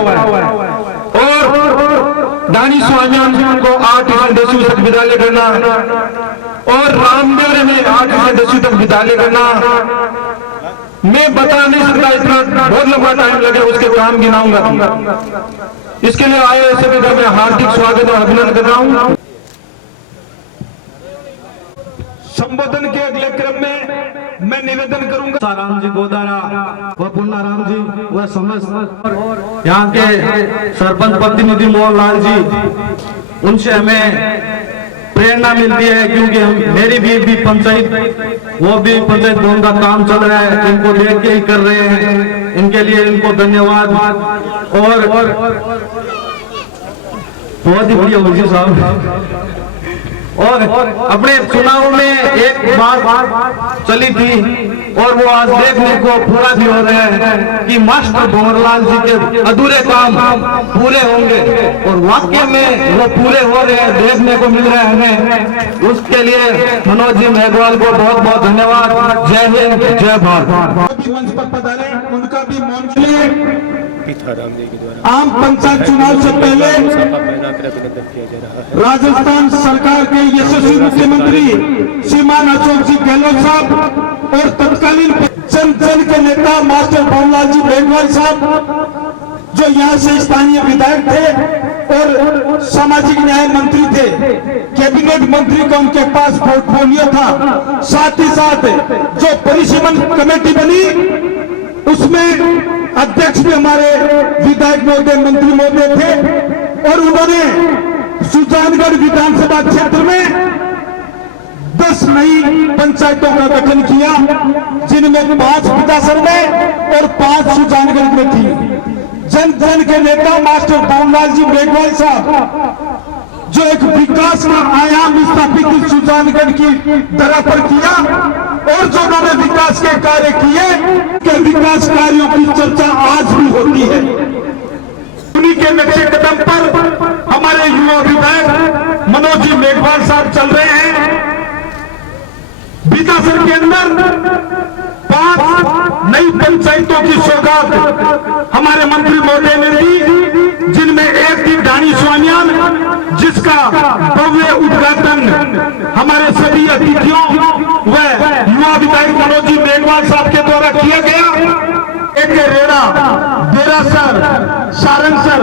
और ढाणी स्वामियान को 8 से 10वीं तक विद्यालय करना और रामदेवरे में 8 से 10वीं तक विद्यालय करना, मैं बता नहीं सकता, इतना बहुत लंबा टाइम लगे उसके काम गिनाऊंगा। इसके लिए आए सभी का मैं हार्दिक स्वागत और अभिनंदन कर रहा हूँ। संबोधन के अगले क्रम में मैं निवेदन करूंगा। राम जी गोदारा व पुन्ना राम जी व समस्त यहाँ के सरपंच प्रतिनिधि मोहनलाल जी, उनसे हमें प्रेरणा मिलती है, क्योंकि मेरी भी पंचायत वो भी पंचायत भवन का काम चल रहा है, इनको देख के ही कर रहे हैं, इनके लिए इनको धन्यवाद। और बहुत ही बढ़िया वजीर साहब। और अपने चुनाव में एक बात चली थी और वो आज देखने को पूरा भी हो रहा है कि मास्टर भंवरलाल जी के अधूरे काम पूरे होंगे, और वाकई में वो पूरे हो रहे हैं, देखने को मिल रहा है हमें। उसके लिए मनोज जी मेघवाल को बहुत बहुत धन्यवाद। जय हिंद, जय भारत। मंच पर पधारे, उनका भी मौन के लिए पीठाराम जी के द्वारा आम पंचायत चुनाव से पहले सभा पहनाकर अभिनंदन किया जा रहा है। राजस्थान सरकार के यशस्वी मुख्यमंत्री श्रीमान अशोक जी गहलोत साहब और तत्कालीन जन जन के नेता मास्टर भंवरलाल जी मेघवाल साहब, जो यहाँ से स्थानीय विधायक थे और सामाजिक न्याय मंत्री थे, कैबिनेट मंत्री का उनके पास पोर्टफोलियो था। साथ ही साथ जो परिसीमन कमेटी बनी उसमें अध्यक्ष भी हमारे विधायक महोदय, मंत्री महोदय थे, और उन्होंने सुजानगढ़ विधानसभा क्षेत्र में 10 नई पंचायतों का गठन किया, जिनमें 5 विकासर में और 5 सुजानगढ़ में थी। जन जन के नेता मास्टर भंवरलाल जी मेघवाल साहब, जो एक विकास का आयाम स्थापित सुजानगढ़ की तरह पर किया, और जो उन्होंने विकास के कार्य किए, के विकास कार्यों की चर्चा आज भी होती है। उन्हीं के नक्शे कदम पर हमारे युवा विधायक मनोज जी मेघवाल साहब चल रहे हैं। विकासन के अंदर 5 नई पंचायतों की सौगात हमारे मंत्री महोदय ने दी, जिनमें एक थी ढाणी स्वानियान, जिसका भव्य उद्घाटन हमारे सभी अतिथियों व युवा विधायक मनोज जी मेघवाल साहब के द्वारा किया गया। एक रेड़ा, देरासर, सारंगसर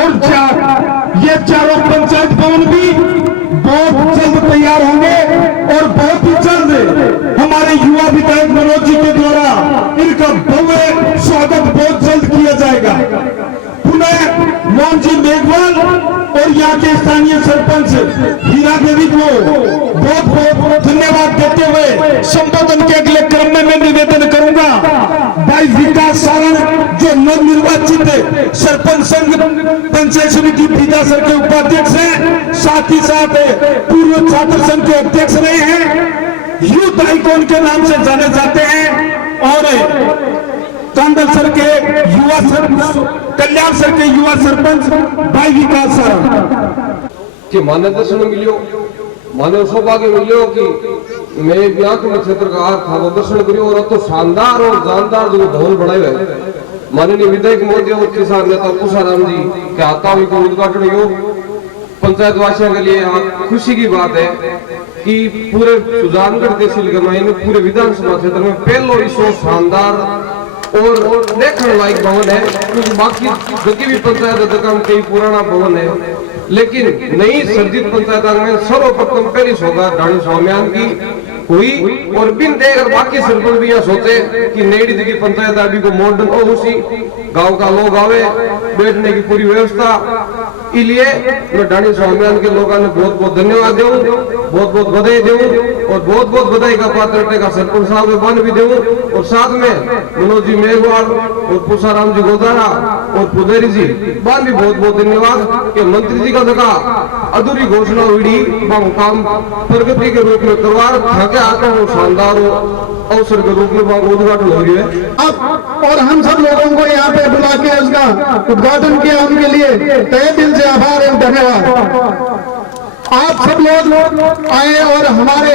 और चाक, ये चारों पंचायत भवन भी बहुत जल्द तैयार होंगे, और बहुत ही जल्द हमारे युवा विधायक मनोज जी के द्वारा इनका भव्य स्वागत बहुत जल्द किया जाएगा। पुनः मोहन जी मेघवाल और यहाँ के स्थानीय सरपंच हीरा देवी को बहुत बहुत धन्यवाद देते हुए संबोधन के अगले क्रम में मैं निवेदन करूंगा भाई विकास सारण, जो नवनिर्वाचित सरपंच संघ पंचायत समिति बीजासर के उपाध्यक्ष हैं, साथ ही साथ पूर्व छात्र संघ के अध्यक्ष रहे हैं, यूथ आइकॉन के नाम से जाने जाते हैं, और कांदलसर के युवा कल्याणसर के युवा सरपंच भाई विकास सारण कि मानव दर्शन मिलियो, मानव सौभाग्य मिलियो कि मैं यहाँ के क्षेत्र का था वो दर्शन करियो, और तो शानदार और जानदार जो भवन बनाए हुए माननीय विधायक महोदय और किसान नेता पूसाराम जी के हाथा हुई को उद्घाटन हो। पंचायत वासियों के लिए खुशी की बात है कि पूरे सुजानगढ़ तहसील के पूरे विधानसभा क्षेत्र में पहलो इसो शानदार और देखने लायक भवन है, क्योंकि बाकी जो भी पंचायत काम कई पुराना भवन है, लेकिन नई सर्जित पंचायत में सर्वप्रथम पहली सौगात ढाणी स्वामियान की हुई, और बिन देकर बाकी सरपंच भी यहाँ सोचे कि नई की पंचायत अभी को मॉडर्न और उसी गांव का लोग आवे, बैठने की पूरी व्यवस्था, इसलिए मैं ढाणी स्वामियान के लोगों ने बहुत बहुत धन्यवाद दूं, बहुत बहुत बधाई दूं, और बहुत बहुत बधाई का पात्र का सरपंच साहब बन भी दूं, और साथ में मनोज जी मेघवाल और पूसाराम जी गोदारा और पुजारी जी बान भी बहुत बहुत धन्यवाद कि मंत्री जी का जगह अधूरी घोषणा हुई काम प्रगति के रूप में करवा थके आते हो, शानदार अवसर के रूप में उद्घाटन हो रही है। अब और हम सब लोगों को यहाँ पे बुला के उसका उद्घाटन किया, उनके लिए तहे दिल से आभार एवं धन्यवाद। आप सब लोग आए और हमारे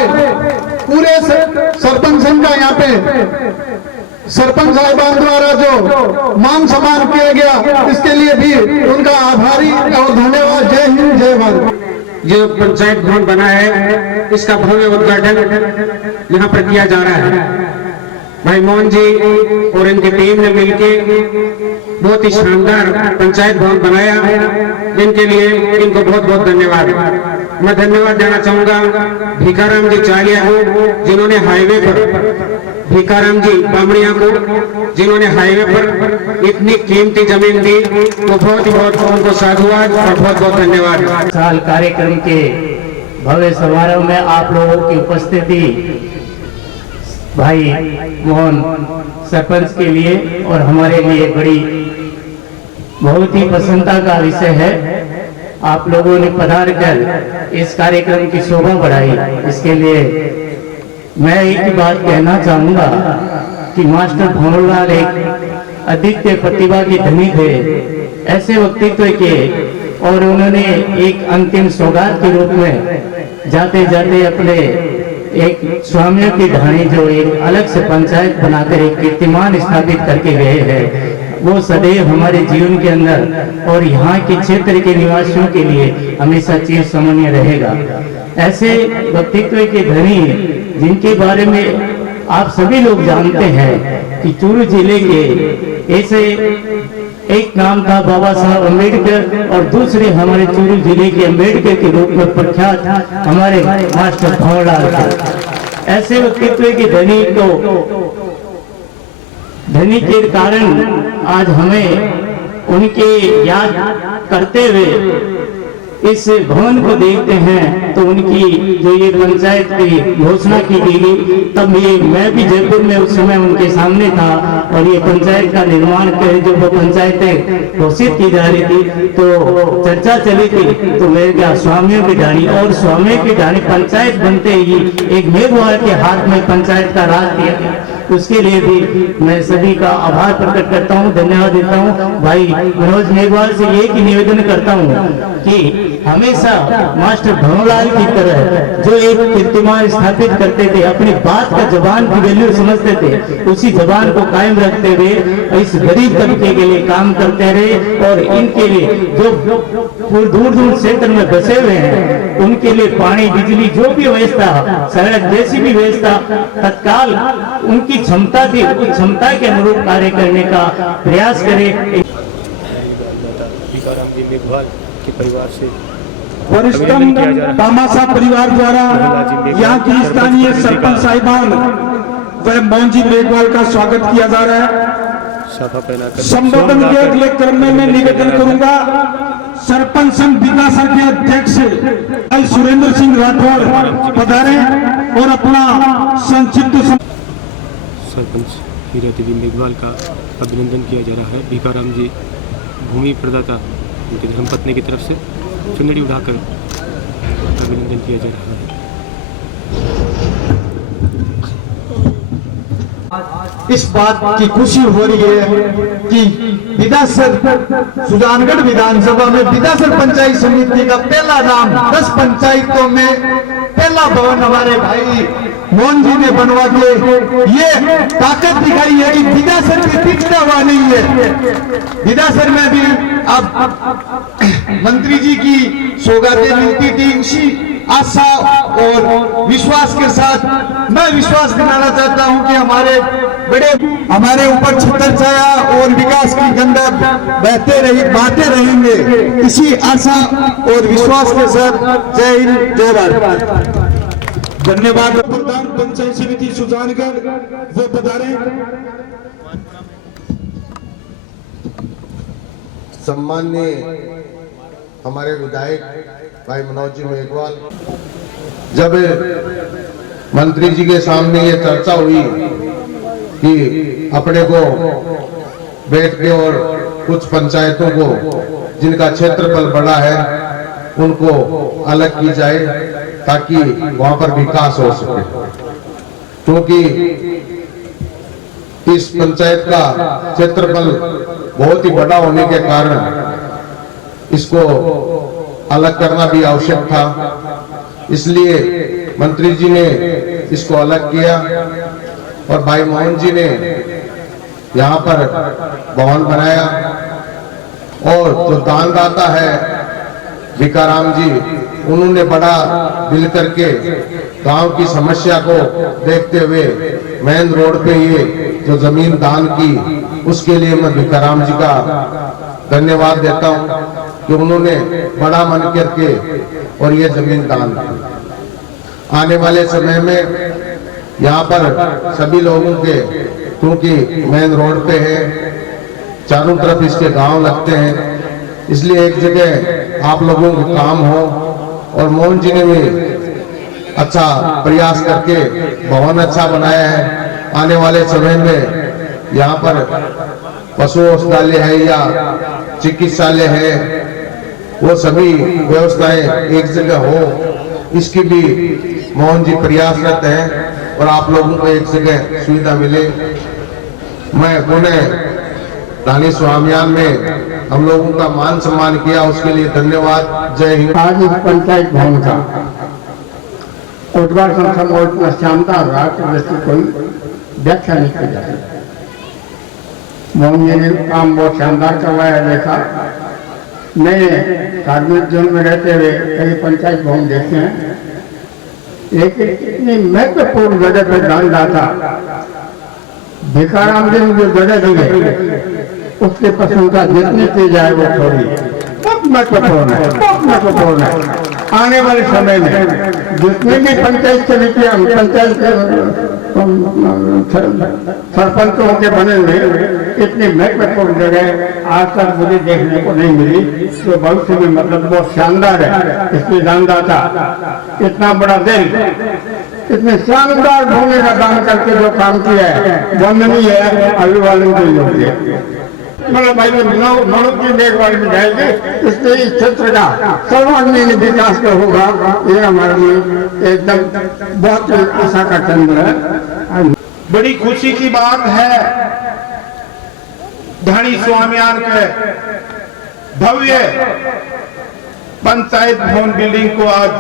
पूरे सरपंच संघ का यहाँ पे सरपंच साहिबान द्वारा जो मान सम्मान किया गया, इसके लिए भी उनका आभारी और धन्यवाद। जय हिंद, जय भारत। जो पंचायत भवन बना है, इसका भव्य उद्घाटन यहाँ पर किया जा रहा है। भाई मोहन जी और इनकी टीम ने मिलके बहुत ही शानदार पंचायत भवन बनाया, इनके लिए इनको बहुत बहुत धन्यवाद। मैं धन्यवाद देना चाहूंगा भिकाराम जी चालिया को, जिन्होंने हाईवे पर, भिकाराम जी बामड़िया को, जिन्होंने हाईवे पर इतनी कीमती जमीन दी, तो बहुत ही बहुत उनको साधुवाद और बहुत बहुत धन्यवाद। साल कार्यक्रम के भव्य समारोह में आप लोगों की उपस्थिति भाई मोहन सरपंच के लिए और हमारे लिए बड़ी बहुत ही प्रसन्नता का विषय है। आप लोगों ने पधार कर इस कार्यक्रम की शोभा बढ़ाई, इसके लिए मैं एक ही बात कहना चाहूंगा कि मास्टर भंवरलाल एक अद्वितीय प्रतिभा के धनी थे, ऐसे व्यक्तित्व के, और उन्होंने एक अंतिम सौगात के रूप में जाते जाते अपने एक स्वामियों की ढाणी जो एक अलग से पंचायत बनाकर एक कीर्तिमान स्थापित करके गए हैं, वो सदैव हमारे जीवन के अंदर और यहाँ के क्षेत्र के निवासियों के लिए हमेशा चिर स्मरणीय रहेगा। ऐसे व्यक्तित्व के धनी जिनके बारे में आप सभी लोग जानते हैं कि चूरू जिले के ऐसे एक नाम था बाबा साहब अम्बेडकर और दूसरे हमारे चूरू जिले के अम्बेडकर के रूप में प्रख्यात हमारे मास्टर भंवरलाल थे। ऐसे व्यक्तित्व के धनी के कारण आज हमें उनके याद करते हुए इस भवन को देखते हैं तो उनकी जो ये पंचायत की घोषणा की गई, तब ये मैं भी जयपुर में उस समय उनके सामने था और ये पंचायत का निर्माण कर जो वो पंचायतें घोषित की जा रही थी तो चर्चा चली थी, तो मैं क्या स्वामियों की ढाणी और स्वामियों की ढाणी पंचायत बनते ही एक मेघवाल के हाथ में पंचायत का राज दिया गया। उसके लिए भी मैं सभी का आभार प्रकट करता हूँ, धन्यवाद देता हूँ। भाई मनोज मेघवाल से एक ही निवेदन करता हूँ कि हमेशा मास्टर भंवरलाल की तरह जो एक कीर्तिमान स्थापित करते थे, अपनी बात का जबान की वैल्यू समझते थे, उसी जबान को कायम रखते हुए इस गरीब तबके के लिए काम करते रहे और इनके लिए जो दूर दूर क्षेत्र में बसे हुए हैं उनके लिए पानी बिजली जो भी व्यवस्था, सड़क जैसी भी व्यवस्था तत्काल उनकी क्षमता थी, उस क्षमता के अनुरूप कार्य करने का प्रयास करें। भिकाराम जी मेघवाल के परिवार से वरिष्ठम तामाशा परिवार द्वारा यहाँ की स्थानीय सरपंच साहिबान व मोहन जी मेघवाल का स्वागत किया जा रहा है। संबोधन के अगले क्रम में मैं निवेदन करूंगा सरपंच संघ विकासर के अध्यक्ष भाई सुरेंद्र सिंह राठौर पधारे और अपना संक्षिप्त सरपंच हीरा देवी मेघवाल का अभिनंदन किया जा रहा है। भिकाराम जी भूमि प्रदाता उनकी धर्मपत्नी की तरफ से चुनरी उठाकर अभिनंदन किया जा रहा है। इस बात की खुशी हो रही है कि विदासर सुजानगढ़ विधानसभा में विदासर पंचायत समिति का पहला नाम 10 पंचायतों में पहला भवन हमारे भाई मोहन जी ने बनवा के ये ताकत दिखाई है कि विदासर की टिकता हुआ नहीं है। विदासर में भी अब मंत्री जी की सौगातें मिलती थी, उसी आशा और विश्वास के साथ मैं विश्वास दिलाना चाहता हूं कि हमारे ऊपर छत्र छाया और विकास की गंगा बहते रहेंगे। इसी आशा और विश्वास के साथ जय हिंद जय भारत। धन्यवाद। प्रधान पंचायत समिति सुजानगढ़ वो पधारे। सम्माननीय हमारे विधायक भाई मनोज जी मेघवाल, जब मंत्री जी के सामने ये चर्चा हुई कि अपने को बैठ के और कुछ पंचायतों को जिनका क्षेत्रफल बड़ा है उनको अलग की जाए ताकि वहां पर विकास हो सके, क्योंकि इस पंचायत का क्षेत्रफल बहुत ही बड़ा होने के कारण इसको अलग करना भी आवश्यक था। इसलिए मंत्री जी ने इसको अलग किया और भाई मोहन जी ने यहाँ पर भवन बनाया और जो दानदाता है भिकाराम जी, उन्होंने बड़ा दिल करके गांव की समस्या को देखते हुए मेन रोड पे ये जो जमीन दान की, उसके लिए मैं भिकाराम जी का धन्यवाद देता हूं कि उन्होंने बड़ा मन करके और ये जमीन दान की। आने वाले समय में यहाँ पर सभी लोगों के, क्योंकि मेन रोड पे है, चारों तरफ इसके गांव लगते हैं, इसलिए एक जगह आप लोगों के काम हो और मोहन जी ने भी अच्छा प्रयास करके भवन अच्छा बनाया है। आने वाले समय में यहाँ पर पशु औषधालय है या चिकित्सालय है, वो सभी व्यवस्थाएं एक जगह हो, इसकी भी मोहन जी प्रयासरत हैं और आप लोगों को एक जगह सुविधा मिले। मैं पुनः धानी स्वामियान में हम लोगों का मान सम्मान किया, उसके लिए धन्यवाद। जय हिंद। आज इस पंचायत भवन का उद्घाटन समारोह शानदार रहा कि जैसे कोई व्याख्या नहीं की जा सकती। मोहन जी ने काम बहुत शानदार करवाया। देखा, मैं कार्मिक जोन में रहते हुए कई पंचायत भवन देखे हैं, लेकिन इतनी महत्वपूर्ण जगह पर डाल डाटा भिखाराम जी ने जो जगह दी है उसकी प्रशंसा जितनी की जाए वो थोड़ी बहुत महत्वपूर्ण है, बहुत महत्वपूर्ण है। आने वाले समय में जितनी भी पंचायत समितियां पंचायत सरपंचों के बने हुए इतनी महत्वपूर्ण जगह आज तक मुझे देखने को नहीं मिली, तो भविष्य में मतलब बहुत शानदार है। इसलिए दानदाता इतना बड़ा दिल, इतने शानदार भूमि का दान करके जो काम किया है वंदनीय है, अभिवादन के योग्य है। मतलब भाई मनुष्य की देखभाल में जाएगी, इसलिए इस क्षेत्र का सर्वांगीण विकास का होगा, ये हमारे लिए एकदम बहुत आशा का केंद्र है। बड़ी खुशी की बात है, धानी स्वामियान के भव्य पंचायत भवन बिल्डिंग को आज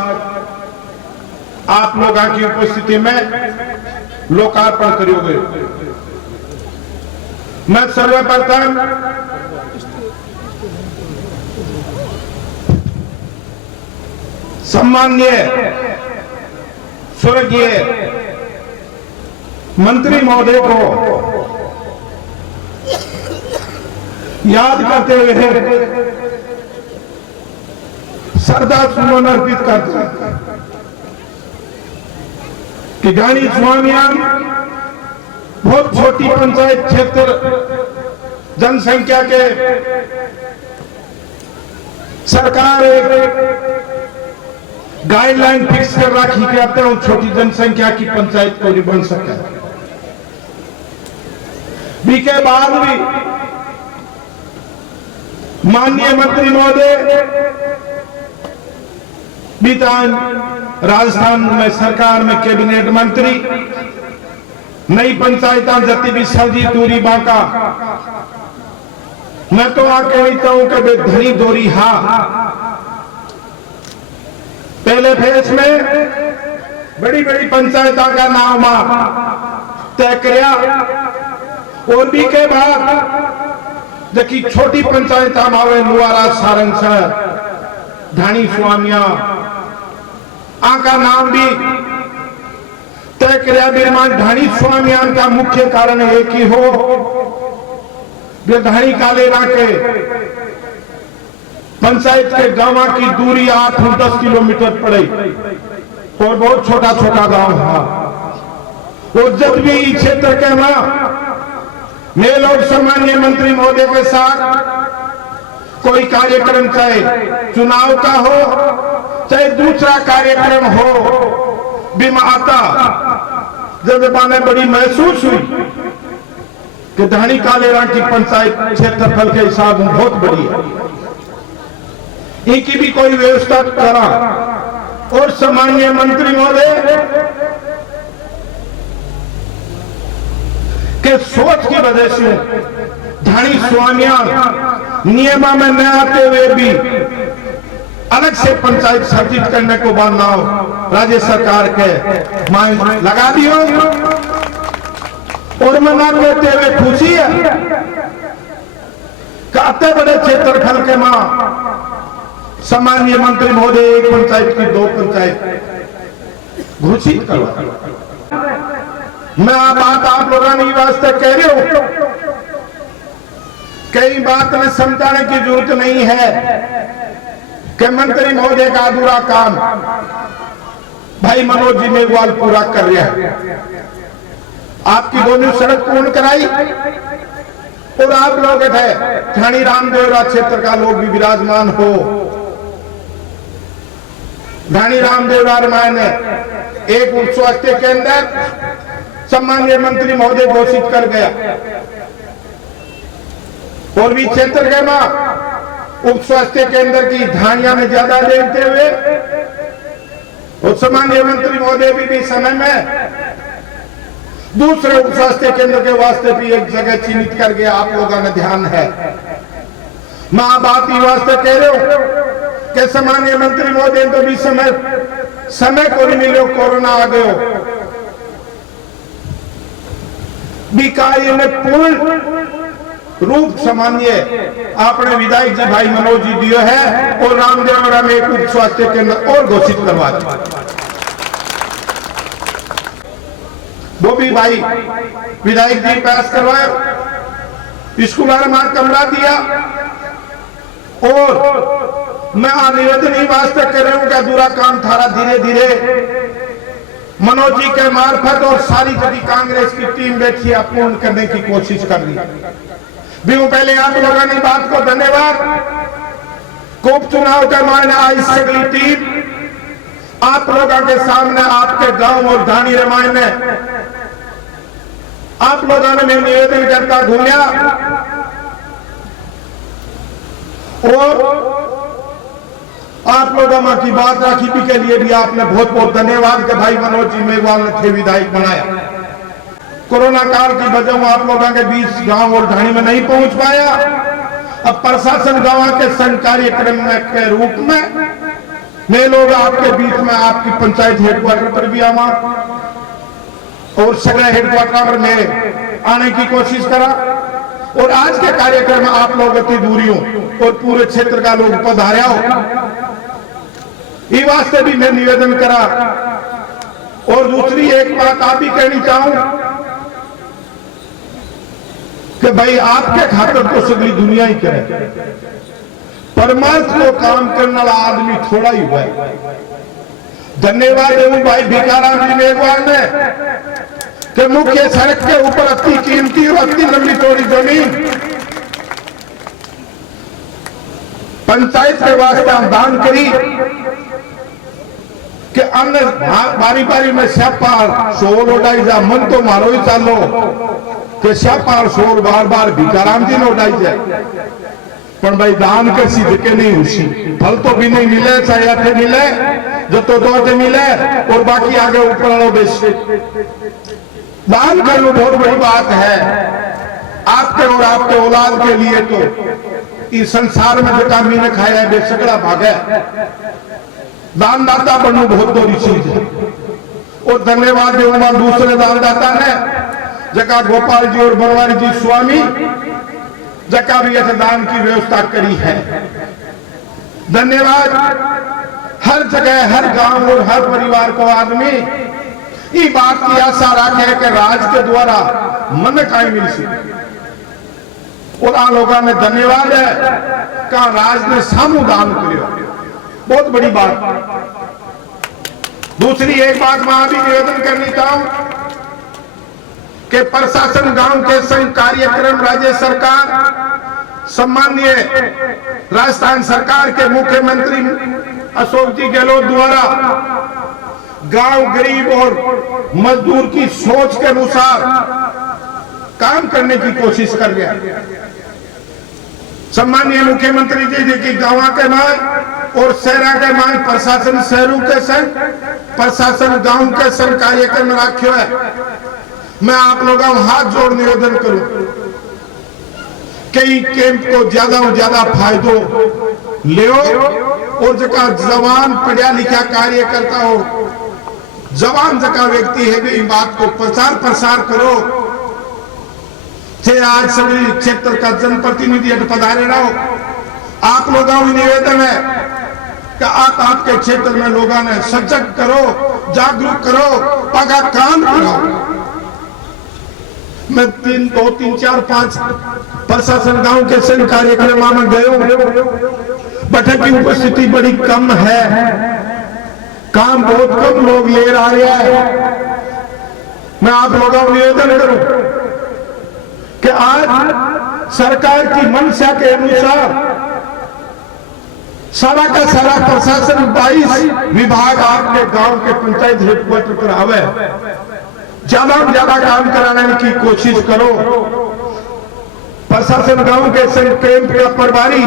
आप लोगों की उपस्थिति में लोकार्पण करोगे। मैं सर्वप्रथम सम्माननीय स्वर्गीय मंत्री महोदय को याद करते हुए श्रद्धासुमन अर्पित करते हैं कि धानी स्वामियान बहुत छोटी पंचायत क्षेत्र जनसंख्या के सरकार एक गाइडलाइन फिक्स कर रखी कहते हैं छोटी जनसंख्या की पंचायत को नहीं बन सकता। बी के बाद भी माननीय मंत्री महोदय बीतान राजस्थान में सरकार में कैबिनेट मंत्री नई पंचायत जति भी सजी दूरी बाका मैं तो आ कहता हूं कि बे धनी दोरी हा पहले फेज में बड़ी बड़ी पंचायत का नाम तय किया और भी के बाद जबकि छोटी पंचायत आवे लुआरा सारंगसर धानी स्वामिया आका नाम भी तय किया। निर्माण धानी स्वामियान का मुख्य कारण एक ही हो, धानी कालेरा के पंचायत के गांव की दूरी 8-10 किलोमीटर पड़े और बहुत छोटा छोटा गांव है। और जब भी इस क्षेत्र के मैं लोग सामान्य मंत्री महोदय के साथ कोई कार्यक्रम चाहे चुनाव का हो चाहे दूसरा कार्यक्रम हो बीमा आता, जब मैंने बड़ी महसूस हुई कि धानी कालेरा की पंचायत क्षेत्रफल के हिसाब में बहुत बड़ी है, इनकी भी कोई व्यवस्था करा। और सामान्य मंत्री महोदय के सोच की वजह से धानी स्वामियान नियमा में न आते हुए भी अलग से पंचायत सर्जित करने को बांधना राज्य सरकार के मांग लगा दियो। और मना करते हुए खुशी है कि अत्य बड़े क्षेत्रफल के मां सामान्य मंत्री महोदय एक पंचायत की 2 पंचायत घोषित करवा। मैं बात आप लोगों ने वास्ते कह रही हूं, कई बात में समझाने की जरूरत नहीं है कि मंत्री महोदय का अधूरा काम भाई मनोज जी मेघवाल पूरा कर रहे हैं। आपकी दोनों सड़क पूर्ण कराई और आप लोग थे ठाणी रामदेवरा क्षेत्र का लोग भी विराजमान हो। धानी रामदेव रामायण ने एक उप स्वास्थ्य केंद्र सम्मानीय मंत्री महोदय घोषित कर गया। पूर्वी क्षेत्र के मां उप स्वास्थ्य केंद्र की धानिया में ज्यादा देखते हुए और सम्मानीय मंत्री महोदय भी समय में दूसरे उप स्वास्थ्य केंद्र के वास्ते भी एक जगह चिन्हित कर गया। आप लोगों ने ध्यान है, मैं बात ही वास्ते कह रहे हो कि सम्मानीय मंत्री महोदय तो भी समय को नहीं मिलो, कोरोना आ गयो भी कार्य में पूर्ण रूप सामान्य आपने विधायक जी भाई मनोज जी दियो है और रामदेवरा में एक उप स्वास्थ्य केंद्र और घोषित करवा दिया। वो भी भाई विधायक जी पास करवाया, स्कूल में कमरा दिया और मैं निवेदन ही वास्ते कर रहा हूं कि अधूरा काम थारा धीरे धीरे मनोज जी के मार्फत और सारी जड़ी कांग्रेस की टीम बैठी है पूर्ण करने की कोशिश कर रही है। पहले आप लोगों ने बात को धन्यवाद। कोप चुनाव के मायने आई सगली टीम आप लोगों के सामने आपके गांव और धानी रामायण में आप लोगों ने मैं निवेदन करता घूमया और आप लोगों की बात राखी भी के लिए भी आपने बहुत बहुत धन्यवाद कि भाई मनोज जी मेघवाल ने थे विधायक बनाया। कोरोना काल की वजह से आप लोगों के बीच गांव और ढाणी में नहीं पहुंच पाया। अब प्रशासन गांव के संघ कार्यक्रम के रूप में मैं लोग आपके बीच में आपकी पंचायत हेडक्वार्टर पर भी आवा और सगले हेडक्वार्टर में आने की कोशिश करा और आज के कार्यक्रम में आप लोगों की दूरियों और पूरे क्षेत्र का लोग पधारा हो ये वास्ते भी मैं निवेदन करा। और दूसरी एक बात आप भी कहनी चाहूं कि भाई आपके खातर तो सगली दुनिया ही करे, परमार्थ को काम करने वाला आदमी थोड़ा ही हुआ है। धन्यवाद देवू भाई भिकाराम जी मेघवाल ने कि मुख्य सड़क के ऊपर अति कीमती और अति लंबी चौड़ी जमीन पंचायत के वास्ते दान करी कि अन्य बारी बारी में श्यापार शोर उठाई जा मन तो मारो ही चालो कि श्यापार शोर बार बार भिकाराम जी ने उठाई जाए पर भाई दान के सीधे के नहीं हुई फल तो भी नहीं मिले चाहे आते मिले जो तो दौड़ते मिले और बाकी आगे ऊपर वालों बेच दान करना बहुत बड़ी बात है आपके और आपके औलाद के लिए। तो इस संसार में जो काम ने खाया है बेसकड़ा भाग है, दानदाता बनना बहुत बड़ी चीज है। और धन्यवाद दूंगा दूसरे दानदाता ने जका गोपाल जी और बनवारी जी स्वामी जका भी ऐसे दान की व्यवस्था करी है। धन्यवाद। हर जगह हर गांव और हर परिवार को आदमी ये बात की आशा रखे कि राज के द्वारा मन काई मिल सके और आ लोगों ने धन्यवाद है कहा राज ने सामू दान करियो, बहुत बड़ी बात। दूसरी एक बात मैं भी निवेदन करनी चाहूं कि प्रशासन गांव के संघ कार्यक्रम राज्य सरकार सम्मानीय राजस्थान सरकार के मुख्यमंत्री अशोक जी गहलोत द्वारा गांव गरीब और मजदूर की सोच के अनुसार काम करने की कोशिश कर गया। सम्मानीय मुख्यमंत्री जी की गांव के मांग और शहरा के मांग प्रशासन शहरों के संग प्रशासन गांव के संग कार्यक्रम रखियो है। मैं आप लोगों को हाथ जोड़ निवेदन करूं कई कैंप को ज्यादा से ज्यादा फायदो लियो और जका जवान पढ़ा लिखा कार्यकर्ता हो जवान जका व्यक्ति है भी बात को प्रचार प्रसार करो। थे आज सभी क्षेत्र का जनप्रतिनिधि पधारे रहो। आप लोगों को निवेदन है कि आप आपके क्षेत्र में लोगों ने सजग करो, जागरूक करो, पगा काम करो। मैं 2, 3, 4, 5 प्रशासन गांव के संघ कार्यक्रम में गयो, बैठक की उपस्थिति बड़ी कम है, काम बहुत कम लोग ले रहे हैं। मैं आप लोगों को निवेदन करूं कि आज सरकार की मंशा के अनुसार सारा का सारा प्रशासन 22 विभाग आपके गांव के पंचायत हेडक्वार्टर पर आवे, ज्यादा से ज्यादा काम कराने की कोशिश करो। प्रशासन गांव के कैंप का प्रभारी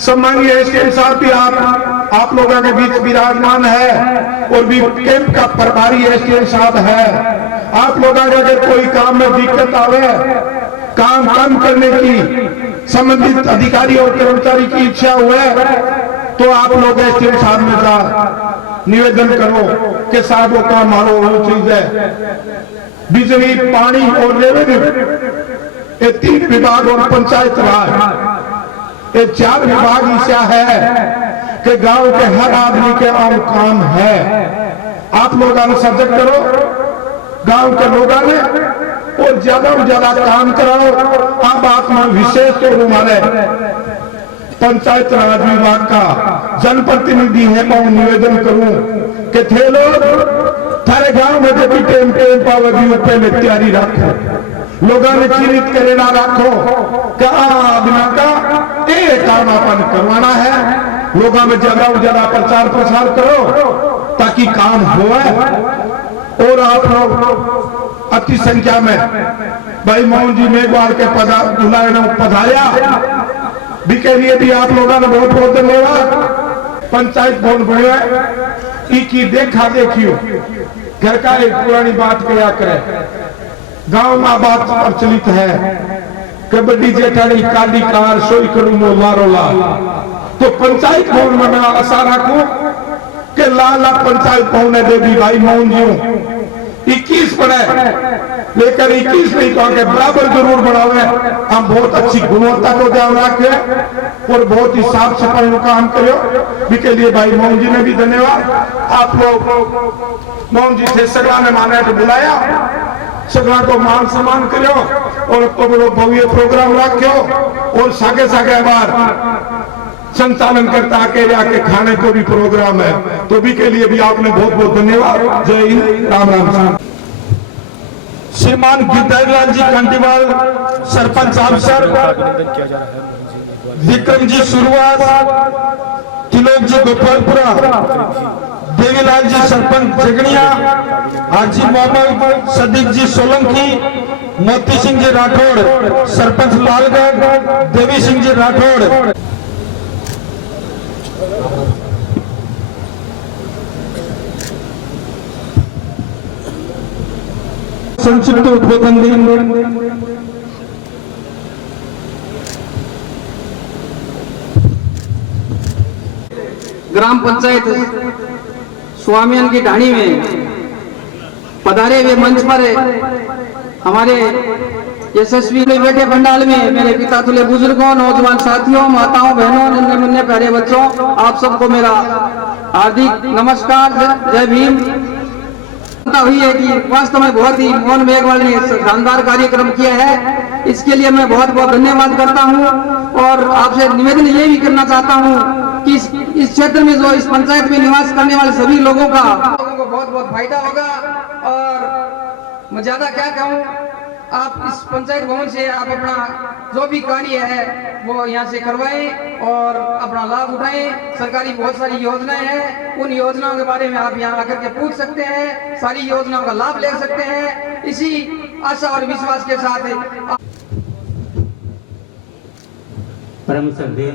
सम्मानीय एसडीएम साहब भी आप लोगों के बीच विराजमान है और भी कैंप का प्रभारी एसडीएम साहब है। आप लोगों के अगर कोई काम में दिक्कत आवे, काम कम करने की संबंधित अधिकारी और कर्मचारी की इच्छा हुए तो आप लोग एसडीएम साहब में का निवेदन करो कि साहब वो काम मारो, वो चीज है। बिजली, पानी और रेवेन्यू, ये 3 विभाग और पंचायत राज, ये 4 विभाग ऐसा है कि गांव के हर आदमी के आम काम है। आप लोग सजग करो गांव के लोगों ने और ज्यादा से ज्यादा काम कराओ। अब आप में विशेष तौर हमारे पंचायत राज विभाग का जनप्रतिनिधि है, मैं निवेदन करूं कि थे लोग थारे गांव में जब भी टेम पावे भी ऊपर में तैयारी रखो, लोगों ने चिरित करे ना रखो बिना का एक काम अपन करवाना है। लोगों में ज्यादा से ज्यादा प्रचार प्रसार करो ताकि काम हो। और आप लोग अति संख्या में भाई मोहन जी मेघवाल के पधारिया भी के लिए भी आप लोगों ने बहुत बहुत धन्यवाद। पंचायत भवन बने की देखा देखियो घर का एक पुरानी बात कया करे, गांव में बात प्रचलित है कबड्डी जेठानी काली कार सोई करूं मो लारो लाल। तो पंचायत भवन में मैं आशा रखूं कि लाला पंचायत भवन देवी भाई मोहन जी 21 बने, लेकर 21 नहीं तो आगे बराबर जरूर बढ़ावे। हम बहुत अच्छी गुणवत्ता को ध्यान रखे और बहुत ही साफ सफाई काम करो। के लिए भाई मोहन जी ने भी धन्यवाद। आप लोग मोहन जी से सगड़ा ने माने तो बुलाया, सगड़ा को मान सम्मान करो और तो भव्य प्रोग्राम रखो और सागे सागे बार संचालन करता के जाके खाने को भी प्रोग्राम है। तो भी के लिए भी आपने बहुत बहुत धन्यवाद। जय हिंद, राम राम। श्रीमान गिरधरलाल जी कंटीवाल सरपंच अफसर, विक्रम जी सुरवास, तिलोक जी गोपालपुरा, देवीलाल जी सरपंच जगनिया, हाजी मोहम्मद सदीक जी सोलंकी, मोती सिंह जी राठौड़ सरपंच लालगढ़, देवी सिंह जी राठौड़। संक्षिप्त उद्बोधन दिन ग्राम पंचायत स्वामियन की ढाणी में पधारे हुए मंच पर हमारे यशस्वी बैठे पंडाल में मेरे पिता तुल्य बुजुर्गों, नौजवान साथियों, माताओं, बहनों, नन्हे मुन्ने प्यारे बच्चों, आप सबको मेरा हार्दिक नमस्कार, जय भीम। हुई है कि वास्तव में बहुत ही मोहन मेघवाल ने शानदार कार्यक्रम किया है, इसके लिए मैं बहुत बहुत धन्यवाद करता हूं। और आपसे निवेदन ये भी करना चाहता हूं कि इस क्षेत्र में जो इस पंचायत में निवास करने वाले सभी लोगों को बहुत बहुत फायदा होगा। और मैं ज्यादा क्या कहूं, आप इस पंचायत भवन से आप अपना जो भी कार्य है वो यहाँ से करवाएं और अपना लाभ उठाएं। सरकारी बहुत सारी योजनाएं हैं, उन योजनाओं के बारे में आप यहाँ आकर के पूछ सकते हैं, सारी योजनाओं का लाभ ले सकते हैं। इसी आशा और विश्वास के साथ परम श्रद्धेय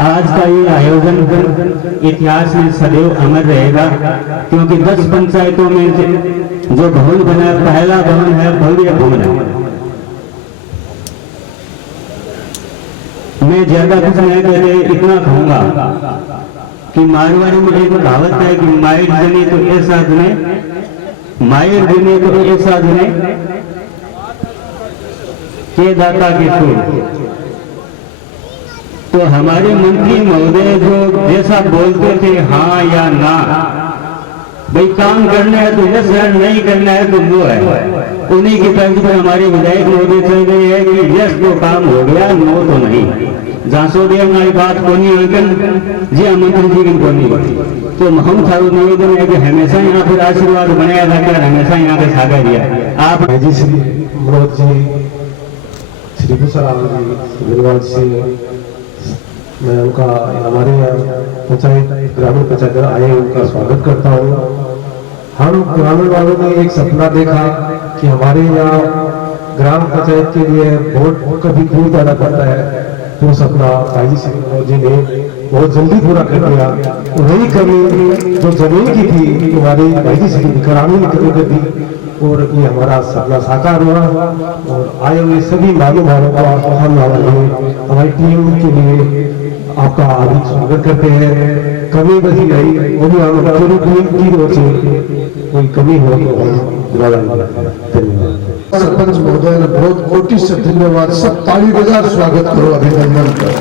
आज का ये आयोजन इतिहास में सदैव अमर रहेगा, क्योंकि 10 पंचायतों में जो भवन बना है, पहला भवन है, भव्य भवन है। मैं ज्यादा कुछ नहीं कहते, इतना कहूंगा कि मारवाड़ी में एक कहावत है कि मायर जने तो ऐसा जने, मायर जने तो ऐसा जने के दाता के सुर। तो हमारे मंत्री महोदय जो जैसा बोलते थे हाँ या ना, भाई काम करना है तो यस है, नहीं करना है तो नो है, उन्हीं की तर्ज पर हमारे विधायक महोदय चल गए हैं कि यस तो काम हो गया, नो तो नहीं। जहाँ सो भी हमारी बात को नहीं होगी जी, मंत्री जी की को नहीं। तो हम थारो निवेदन है कि हमेशा यहाँ पर आशीर्वाद बनाया रखकर हमेशा यहाँ पे सागा दिया। आप जी श्री मनोज जी, श्री भूषण जी, मैं उनका हमारे पंचायत ग्रामीण पंचायत आए उनका स्वागत करता हूँ। हम ग्रामीण वालों ने एक सपना देखा कि हमारे यहाँ ग्राम पंचायत के लिए वोट कभी दूर जाना पड़ता है, तो सपना भाई जी ने बहुत जल्दी पूरा कर दिया। वही कमी जो जमीन की थी हमारी भाई जी से ग्रामीण कमी कर दी और ये हमारा सपना साकार हुआ। और आए हुए सभी मालूम को हम हमारी टीम के लिए आपका हार्दिक स्वागत करते हैं। कमी बची गई वो भी हम पूरी टीम की ओर से कोई कमी हो तो धन्यवाद। सरपंच महोदय ने बहुत कोटि से धन्यवाद, सब ताली बजा स्वागत करो, अभिनंदन करो।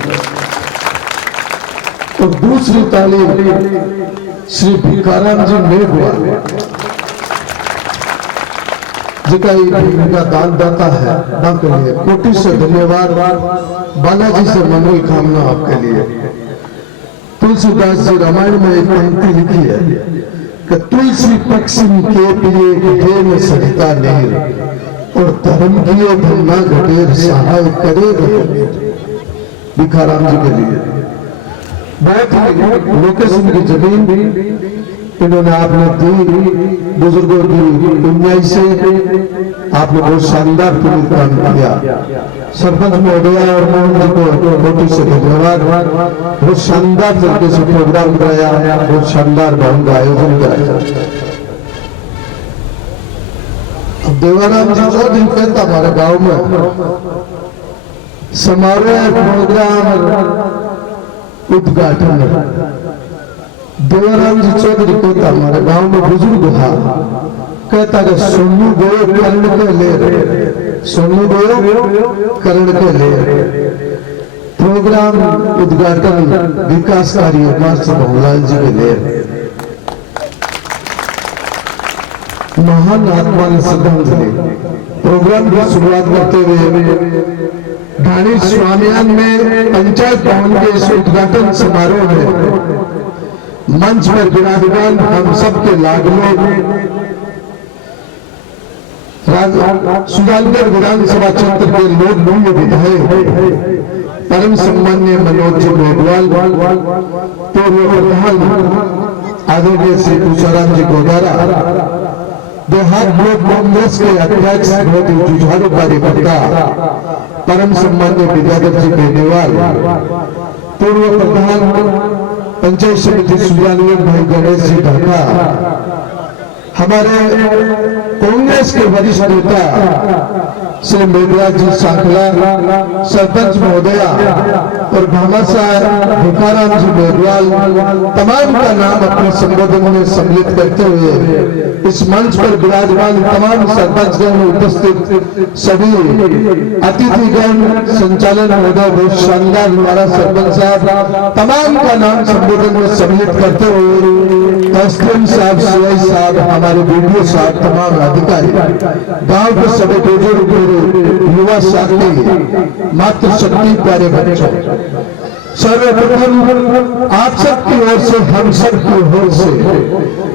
तो दूसरी ताली श्री भिकाराम जी मेघवा जिका भूमिका दानदाता है के लिए कोटि से धन्यवाद। बालाजी से मनोई कामना आपके लिए। तुलसीदास जी रामायण में एक पंक्ति लिखी है कि तुलसी पक्षी के पिए में सरिता नीर और धर्म किए धन्ना घटेर सहाय करे भिखाराम जी के लिए। बहुत ही लोकेशन की जमीन इन्होंने आपने दी, बुजुर्गों की गुंजाइश से आपने बहुत शानदार काम किया। सरपंच महोदय और मोहन जी को कोटि से धन्यवाद। बहुत शानदार तरीके से प्रोग्राम कराया, बहुत शानदार भवन का आयोजन कराया। अब देवाराम जी जो दिन कहता हमारे गांव में समारोह प्रोग्राम उद्घाटन देवाराम जी चौधरी कहता हमारे गांव में बुजुर्ग था, कहता कि सोनू गयो कर्ण के ले, सोनू गयो कर्ण के ले। प्रोग्राम उद्घाटन विकास कार्य मास्टर भवनलाल जी के लिए। महान आत्मा ने श्रद्धांजलि प्रोग्राम की शुरुआत करते हुए ढाणी स्वामियान में पंचायत भवन के इस उद्घाटन समारोह में मंच पर विराजमान हम सबके लाडले सुजानगढ़ विधानसभा क्षेत्र के लोकप्रिय विधायक परम सम्मान्य मनोज जी मेघवाल, पूर्व प्रधान आदरणीय श्री तुषाराम जी गोदारा, देहात ब्लॉक कांग्रेस के अध्यक्ष बहुत ही जुझारू कार्यकर्ता परम सम्मान्य विद्याधर जी बेनीवाल, पूर्व प्रधान पंचायत समिति सुजानगढ़ भाई गणेश जी ढाका, हमारे कांग्रेस के वरिष्ठ नेता श्री मेघराज जी सांखला, सरपंच महोदया और भामाशाह भिखाराम जी मेघवाल, तमाम का नाम अपने संबोधन में सम्मिलित करते हुए इस मंच पर विराजमान तमाम सरपंचगण उपस्थित सभी अतिथिगण, संचालन महोदय बहुत शानदार हमारा सरपंच साहब, तमाम का नाम संबोधन में सम्मिलित करते हुए एसडीएम साहब, सीआई साहब, हमारे बीडीओ साहब, तमाम अधिकारी, गांव के सभी बुजुर्ग, युवा साथी, मातृशक्ति प्यारे बच्चों, सर्वप्रथम आप सबकी ओर से हम सबकी ओर से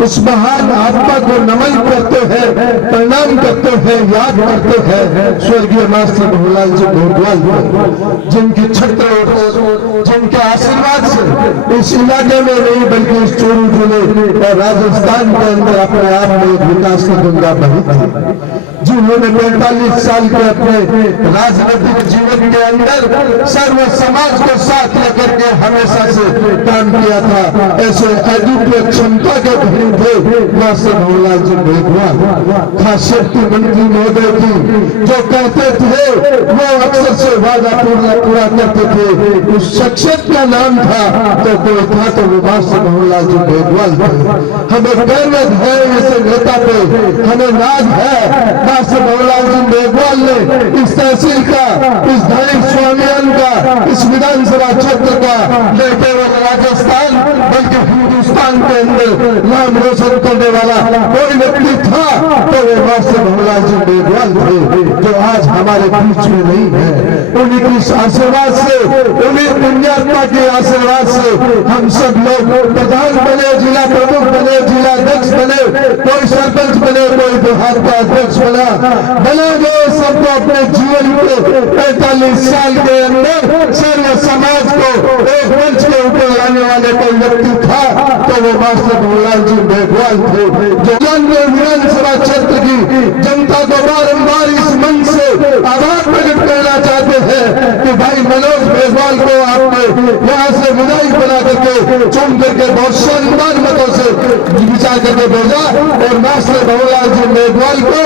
उस महान आत्मा को नमन करते हैं, प्रणाम करते हैं, याद करते हैं स्वर्गीय मास्टर भवनलाल जी मेघवाल को, जिनकी छत्र जिनके आशीर्वाद से इस इलाके में नहीं बल्कि इस चूरू जिले और राजस्थान के अंदर अपने आप में एक विकास की गंगा बही थी, जिन्होंने 45 साल के अपने राजनीतिक जीवन के अंदर सर्व समाज को साथ लेकर के हमेशा से काम किया था। ऐसे अद्वितीय क्षमता के धनी थे मास्टर भवनलाल जी मेघवाल। खास शक्ति मंत्री महोदय की जो कहते थे वो अक्सर से वादा पूरा करते थे, उस शख्सियत का नाम था तो कोई था तो वो मास्टर भवनलाल जी मेघवाल थे। हमें गर्व है ऐसे नेता पे, हमें नाज है मास्टर भवनलाल जी मेघवाल ने इस तहसील का, इस ढाणी स्वामियान का, इस विधानसभा क्षेत्र का लेते हुए राजस्थान बल्कि हिंदुस्तान राजस्थान के अंदर नाम रोशन करने वाला कोई व्यक्ति था तो वो मास्टर भंवरलाल जी मेघवाल थे, जो आज हमारे बीच में नहीं है। उन्हीं की आशीर्वाद से, उन्हीं पुण्यात्मा के आशीर्वाद से हम सब लोग प्रधान बने, जिला प्रमुख बने, जिला अध्यक्ष बने, कोई सरपंच बने, कोई बिहार का अध्यक्ष बना गए। सबको अपने जीवन के 45 साल के अंदर सर्व समाज को एक मंच के ऊपर लाने वाले कोई व्यक्ति था तो वो मास्टर भंवरलाल जी मेघवाल थे, जो विधानसभा क्षेत्र की जनता को बारंबार इस मंच से आभार प्रकट करना चाहते हैं कि भाई मनोज मेघवाल को आपने यहाँ से विधायक बना करके चुन करके बहुत शानदार मतों से विचार करके भेजा और मास्टर भंवरलाल जी मेघवाल को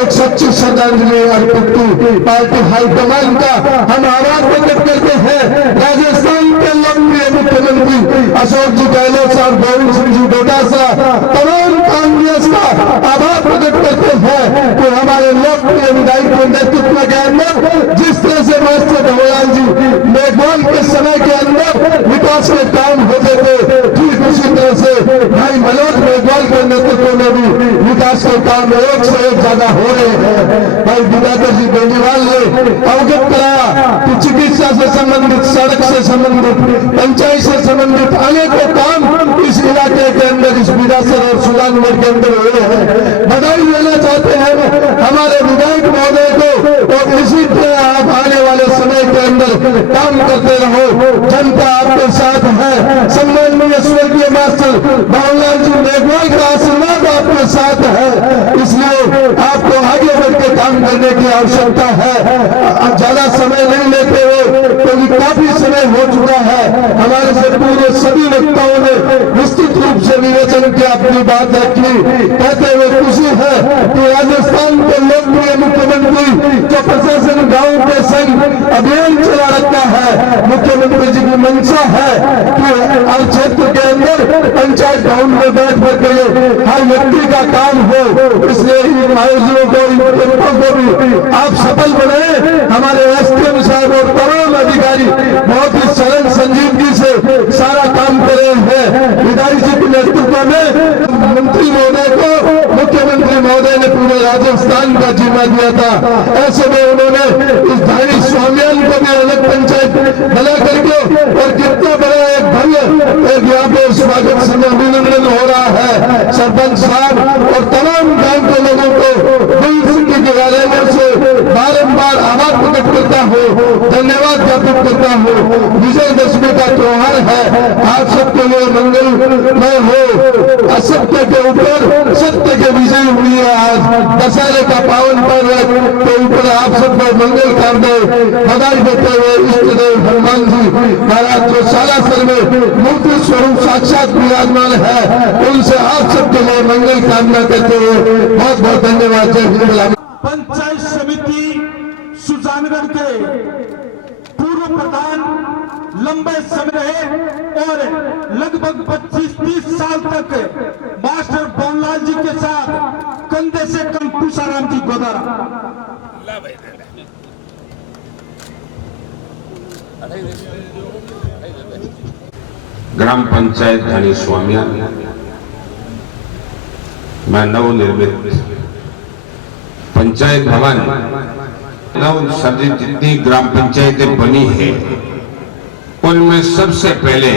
एक सच्ची श्रद्धांजलि अर्पित की। पार्टी हाईकमान का हम आभार प्रकट करते हैं। राजस्थान के लोकप्रिय मुख्यमंत्री अशोक जी गहलोत साहब, गोविंद सिंह जी डोटासरा, तमाम कांग्रेस का आभार प्रकट करते हैं कि हमारे लोकप्रिय विधायक के नेतृत्व के अंदर जिस तरह से मास्टर भंवरलाल जी मेघवाल के समय के अंदर विकास के काम होते थे, ठीक उसी तरह से भाई मनोज मेघवाल के नेतृत्व में भी विकास के काम एक से एक ज्यादा हो रहे हैं। भाई विधायक जी बेनीवाल ने अवगत कराया कि चिकित्सा से संबंधित, सड़क से संबंधित, पंचायत से संबंधित अनेकों काम इस इलाके के अंदर, इस विरासत और सुजानगढ़ के अंदर हुए हैं। बधाई देना चाहते हैं हमारे विधायक महोदय को और इसी तरह आप आने वाले समय के अंदर काम करते रहो। जनता आपके साथ है। सम्माननीय स्वर्गीय मास्टर भंवरलाल जी मेघवाल का आशीर्वाद आपके साथ है, इसलिए आपको आगे बढ़ के काम करने की आवश्यकता है। अब ज्यादा समय नहीं लेते हुए, क्योंकि काफी समय हो चुका है। हमारे से पूरे सभी वक्ताओं ने विस्तृत रूप से विवेचन की अपनी बात रखी, कहते हुए खुशी है कि राजस्थान के लोकप्रिय मुख्यमंत्री जो प्रशासन गांव के संग अभियान चला रखा है, मुख्यमंत्री जी की मंशा है कि हर क्षेत्र के अंदर पंचायत भवन में बैठ करके हर व्यक्ति का काम हो। इसलिए इन आयोजनों को, इन कैंपों को भी आप सफल बनाए। हमारे एसडीएम साहब और तमाम अधिकारी बहुत ही सरल संजीदगी से सारा काम कर रहे हैं। विधायक जी के नेतृत्व में मंत्री महोदय को मुख्यमंत्री महोदय ने पूरे राजस्थान का जिम्मा दिया था। ऐसे में उन्होंने इस धारी स्वामियान को भी अलग पंचायत बना करके और कितना बड़ा एक भव्य एक यहाँ पे स्वागत से अभिनंदन हो रहा है। सरपंच साहब और तमाम गांव के लोगों को दिल के कार्यालय से बारंबार आभार प्रकट करता हूँ, धन्यवाद ज्ञापित करता हूँ। विजयदशमी का त्योहार है, आप सबके लिए मंगलमय हो। असत्य के ऊपर सत्य की विजय हुई है। आज दशहरे का पावन पर्व के ऊपर आप सबको मंगल कामनाएं बधाई देते हुए इष्टदेव हनुमान जी महाराज जो सालासर में मूर्ति स्वरूप साक्षात विराजमान है, उनसे आप सबके लिए मंगल कामना करते हुए बहुत बहुत धन्यवाद। जय हिंद। पंचायत समिति सुजानगढ़ के पूर्व प्रधान लंबे समय रहे और लगभग 25-30 साल तक मास्टर भंवरलाल जी के साथ कंधे से कम पूसाराम जी गोदारा। ग्राम पंचायत धानी स्वामिया में नवनिर्मित पंचायत भवन, नवसर्जित जितनी ग्राम पंचायतें बनी है उनमें सबसे पहले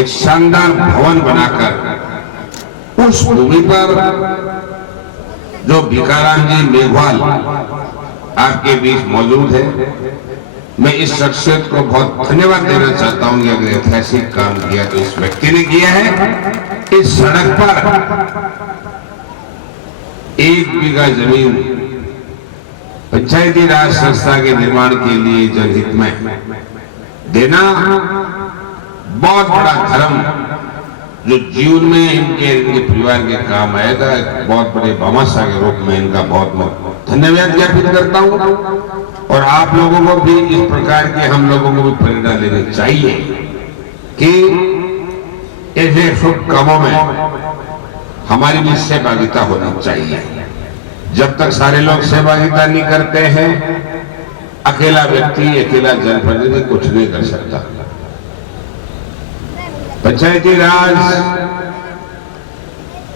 एक शानदार भवन बनाकर उस भूमि पर जो भिकाराम जी मेघवाल आपके बीच मौजूद है, मैं इस शख्सियत को बहुत धन्यवाद देना चाहता हूं। अगर ऐतिहासिक काम किया तो इस व्यक्ति ने किया है। इस सड़क पर 1 बीघा जमीन पंचायती राज संस्था के निर्माण के लिए जनहित में देना बहुत बड़ा धर्म जो जीवन में इनके परिवार के काम आएगा। एक बहुत बड़े भामाशाह के रूप में इनका बहुत धन्यवाद ज्ञापित करता हूं। और आप लोगों को भी इस प्रकार के हम लोगों को भी प्रेरणा लेनी चाहिए कि ऐसे शुभ कामों में हमारी भी सहभागिता होनी चाहिए। जब तक सारे लोग सहभागिता नहीं करते हैं, अकेला व्यक्ति, अकेला जनप्रतिनिधि कुछ नहीं कर सकता। पंचायती राज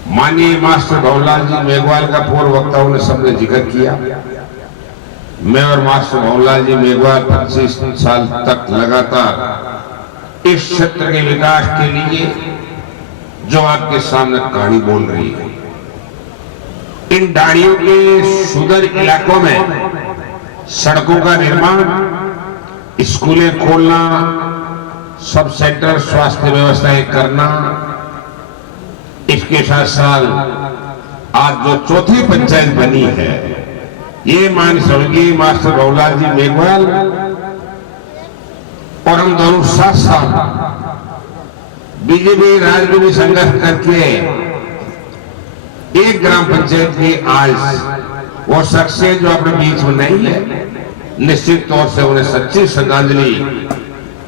माननीय मास्टर भवनलाल जी मेघवाल का पूर्व वक्ताओं ने सबने जिक्र किया। मैं और मास्टर भवनलाल जी मेघवाल 25 साल तक लगातार इस क्षेत्र के विकास के लिए जो आपके सामने कहानी बोल रही है, इन डाड़ियों के सुदूर इलाकों में सड़कों का निर्माण, स्कूलें खोलना, सब सेंटर स्वास्थ्य व्यवस्थाएं करना, इसके साथ साथ आज जो चौथी पंचायत बनी है ये मान स्वर्गीय मास्टर भवनलाल जी मेघवाल और हम दोनों साथ साथ बीजेपी राज में भी संघर्ष करके एक ग्राम पंचायत की आज वो सक्सेस जो अपने बीच में नहीं है, निश्चित तौर से उन्हें सच्ची श्रद्धांजलि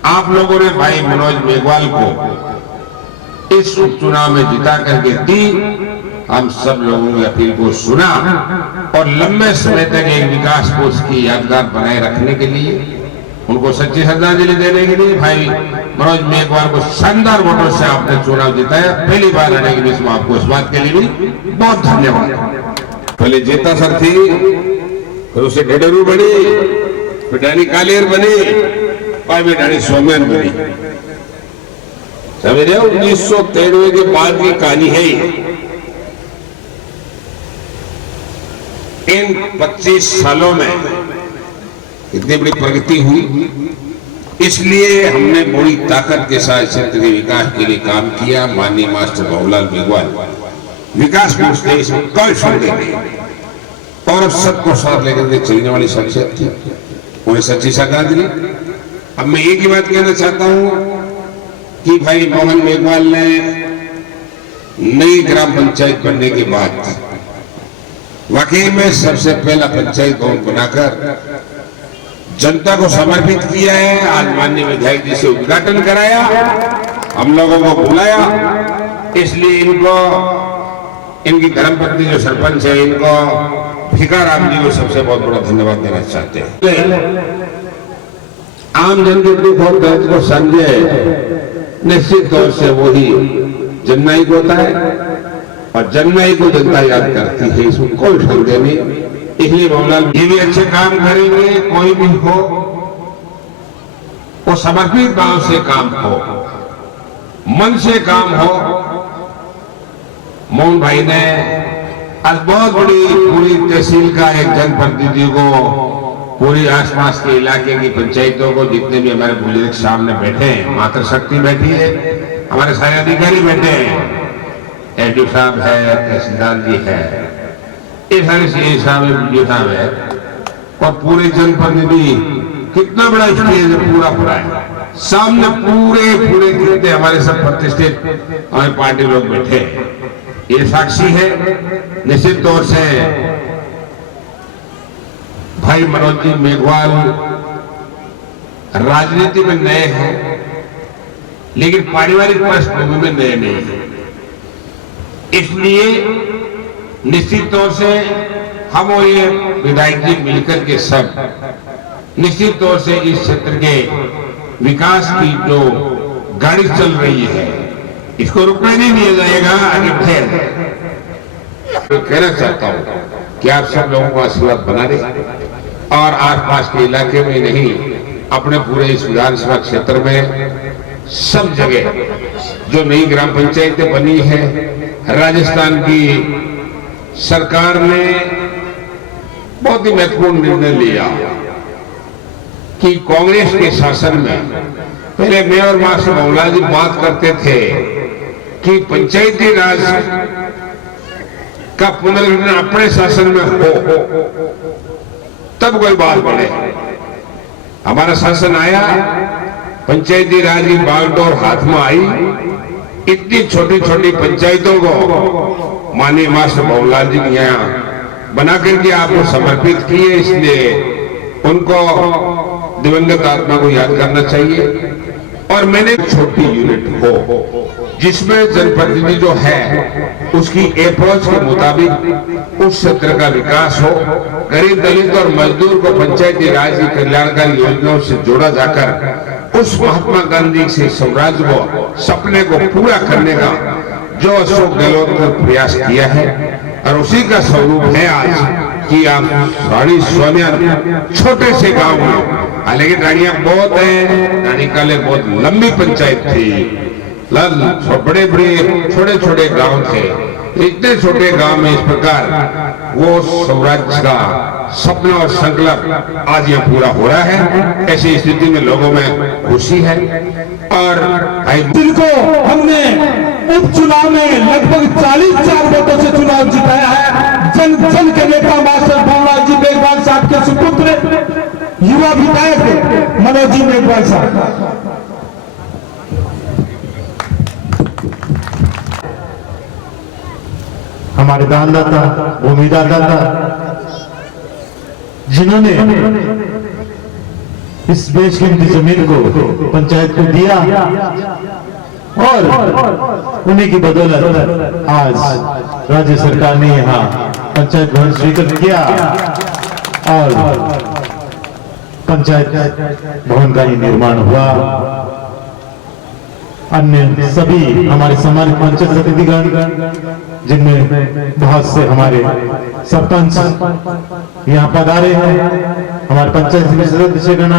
आप लोगों ने भाई मनोज मेघवाल को इस उपचुनाव में जिता करके दी। हम सब लोगों की अपील को सुना और लंबे समय तक एक विकास को उसकी यादगार बनाए रखने के लिए, उनको सच्ची श्रद्धांजलि देने के लिए भाई मनोज मेघवाल को शानदार वोटों से आपने चुनाव जिताया। पहली बार लड़ने के लिए आपको इस बात के लिए भी बहुत धन्यवाद। पहले जेता सर थी, फिर उसे ढेडरू बनी, फिर डानी कालेर बनी, फिर डानी सोमेन बनी। समझ रहे हो, 1993 के बाद की कहानी है ये। इन 25 सालों में इतनी बड़ी प्रगति हुई, इसलिए हमने बड़ी ताकत के साथ क्षेत्र के विकास के लिए काम किया। माननीय मास्टर भवनलाल मेघवाल विकास पूछते इसमें कोई संदेह नहीं और सबको साथ लेकर चलने वाली शख्सियत थी, उन्हें सच्ची श्रद्धांजलि। अब मैं एक ही बात कहना चाहता हूं कि भाई मोहन मेघवाल ने नई ग्राम पंचायत बनने के बाद वाकई में सबसे पहला पंचायत भवन बनाकर जनता को समर्पित किया है। आज माननीय विधायक जी से उद्घाटन कराया, हम लोगों को बुलाया, इसलिए इनको, इनकी धर्मपत्नी जो सरपंच है, इनको भिकाराम जी को सबसे बहुत बड़ा धन्यवाद देना चाहते हैं। आम जन के दुख और दर्द को समझे, निश्चित तौर से वही जननायक होता है और जननायक को जनता याद करती है, इसमें कोई संदेह नहीं। इसलिए भवनलाल ये भी अच्छे काम करेंगे, कोई भी हो वो समर्पित भाव से काम हो, मन से काम हो। मोहन भाई ने आज बहुत बड़ी पूरी तहसील का एक जनप्रतिनिधि को, पूरी आसपास के इलाके की पंचायतों को, जितने भी हमारे बुजुर्ग सामने बैठे हैं, मातृशक्ति बैठी है, हमारे सारे अधिकारी बैठे हैं, एडीओ साहब है, तहसीलदार जी है, ये सारे सीए साहब है, वीडियो साहब है और पूरे जनप्रतिनिधि, कितना बड़ा स्टेज है, पूरा है सामने, पूरे कितने हमारे सब प्रतिष्ठित हमारे पार्टी लोग बैठे हैं, ये साक्षी है। निश्चित तौर से भाई मनोज जी मेघवाल राजनीति में नए हैं, लेकिन पारिवारिक पृष्ठभूमि में नए नहीं है, इसलिए निश्चित तौर से हम और ये विधायक जी मिलकर के सब निश्चित तौर से इस क्षेत्र के विकास की जो गाड़ी चल रही है इसको रुकने नहीं दिया जाएगा, आगे बढ़े। तो कहना चाहता हूं कि आप सब लोगों को आशीर्वाद बना रहे और आसपास के इलाके में नहीं, अपने पूरे इस विधानसभा क्षेत्र में सब जगह जो नई ग्राम पंचायतें बनी है, राजस्थान की सरकार ने बहुत ही महत्वपूर्ण निर्णय लिया कि कांग्रेस के शासन में पहले मैं और मास्टर भवनलाल जी बात करते थे कि पंचायती राज का पुनर्गठन अपने शासन में हो तब कोई बात बढ़े। हमारा शासन आया, पंचायती राज की बागडोर हाथ में आई, इतनी छोटी छोटी पंचायतों को माननीय मास्टर भवनलाल जी के यहाँ बना करके आपको समर्पित किए, इसलिए उनको दिवंगत आत्मा को याद करना चाहिए। और मैंने छोटी यूनिट हो जिसमें जनप्रतिनिधि जो है उसकी अप्रोच के मुताबिक उस क्षेत्र का विकास हो, गरीब दलित और मजदूर को पंचायती राज की कल्याणकारी योजनाओं से जोड़ा जाकर उस महात्मा गांधी से स्वराज को सपने को पूरा करने का जो अशोक गहलोत ने प्रयास किया है और उसी का स्वरूप है आज कि आप रानी सोनिया छोटे से गांव में, हालांकि रानिया बहुत है, रानी काले बहुत लंबी पंचायत थी, बड़े बड़े छोटे छोटे गांव थे, इतने छोटे गांव में इस प्रकार वो स्वराज्य का सपना और संकल्प आज यहाँ पूरा हो रहा है। ऐसी स्थिति में लोगों में खुशी है। और जिनको हमने उपचुनाव में लगभग 44 वोटों से चुनाव जिताया है, जन जन के नेता मास्टर भंवरलाल जी मेघवाल साहब के सुपुत्र युवा विधायक मनोज जी मेघवाल साहब। हमारे दानदाता, भूमिदाता, जिन्होंने इस बेशकीमती जमीन को पंचायत को दिया और उन्हीं की बदौलत आज राज्य सरकार ने यहाँ पंचायत भवन स्वीकृत किया और पंचायत भवन का ही निर्माण हुआ। अन्य सभी हमारे समाज पंचायत प्रतिनिधिगण, जिनमें बहुत से हमारे सरपंच यहाँ पधारे हैं, हमारे पंचायत समिति सदस्यगण,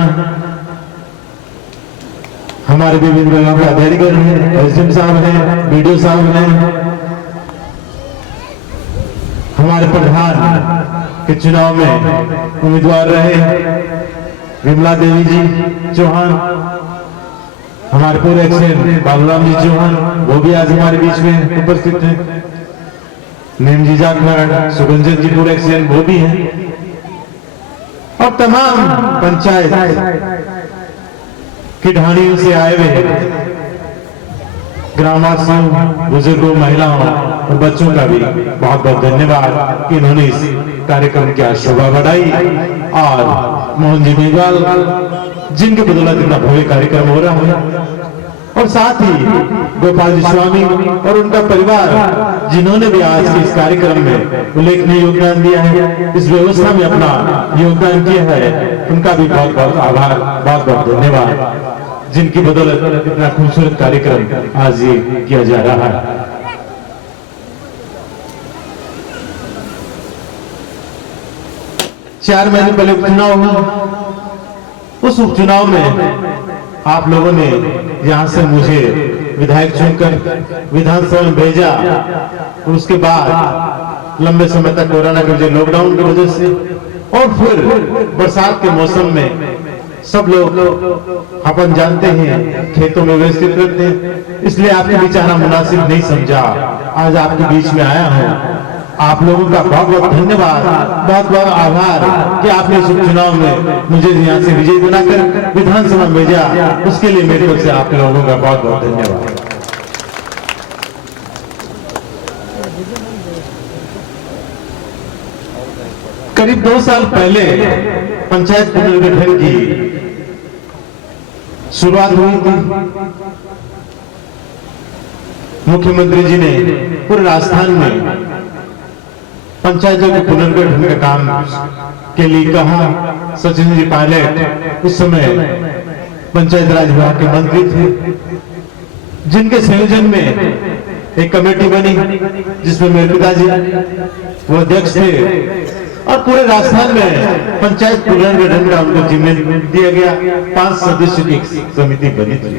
हमारे विभिन्न विभागों के अधिकारीगण हैं, एसडीएम साहब हैं, बीडीओ साहब हैं, हमारे प्रधान के चुनाव में उम्मीदवार रहे विमला देवी जी चौहान, हमारे पूर्व एक्सेंट बाबूराम जी चौहान, वो भी आज हमारे बीच में उपस्थित हैं। नीम जी जाखड़, सुगंजन जी पूर्व एक्सेंट वो भी हैं। और तमाम पंचायत की ढाणियों से आए हुए ग्रामवासियों, बुजुर्गों, महिलाओं और बच्चों का भी बहुत बहुत धन्यवाद कि इन्होंने इस कार्यक्रम की शोभा बढ़ाई। और मोहन जी मेघवाल, जिनके बदौलत इतना भव्य कार्यक्रम हो रहा है, और साथ ही गोपाल जी स्वामी और उनका परिवार, जिन्होंने भी आज के इस कार्यक्रम में उल्लेखनीय योगदान दिया है, इस व्यवस्था में अपना योगदान किया है, उनका भी बहुत बहुत आभार, बहुत बहुत धन्यवाद, जिनकी बदौलत इतना खूबसूरत कार्यक्रम आज ये किया जा रहा है। चार महीने पहले उपचुनाव हुआ। उस उपचुनाव में आप लोगों ने यहां से मुझे विधायक चुनकर विधानसभा में भेजा। उसके बाद लंबे समय तक कोरोना की वजह, लॉकडाउन की वजह से, और फिर बरसात के मौसम में सब लोग अपन जानते हैं खेतों में व्यवस्थित रहते हैं, इसलिए आपके बीच आना मुनासिब नहीं समझा। आज आपके बीच में आया हूं। आप लोगों का बहुत बहुत धन्यवाद, बहुत बहुत आभार कि आपने इस उपचुनाव में मुझे यहाँ से विजयी बनाकर विधानसभा में भेजा। उसके लिए मेरी तरफ से आप लोगों का बहुत बहुत धन्यवाद। करीब 2 साल पहले पंचायत पुनर्गठन की शुरुआत हुई थी। मुख्यमंत्री जी ने पूरे राजस्थान में पंचायतों के पुनर्गठन का काम के लिए कहा। सचिन जी पायलट उस समय पंचायत राज विभाग के मंत्री थे, जिनके संयोजन में एक कमेटी बनी जिसमें मेरे पिताजी वो अध्यक्ष थे, और पूरे राजस्थान में पंचायत पुनर्गठन का उनको जिम्मेदारी दिया गया। 5 सदस्यों की एक समिति बनी थी।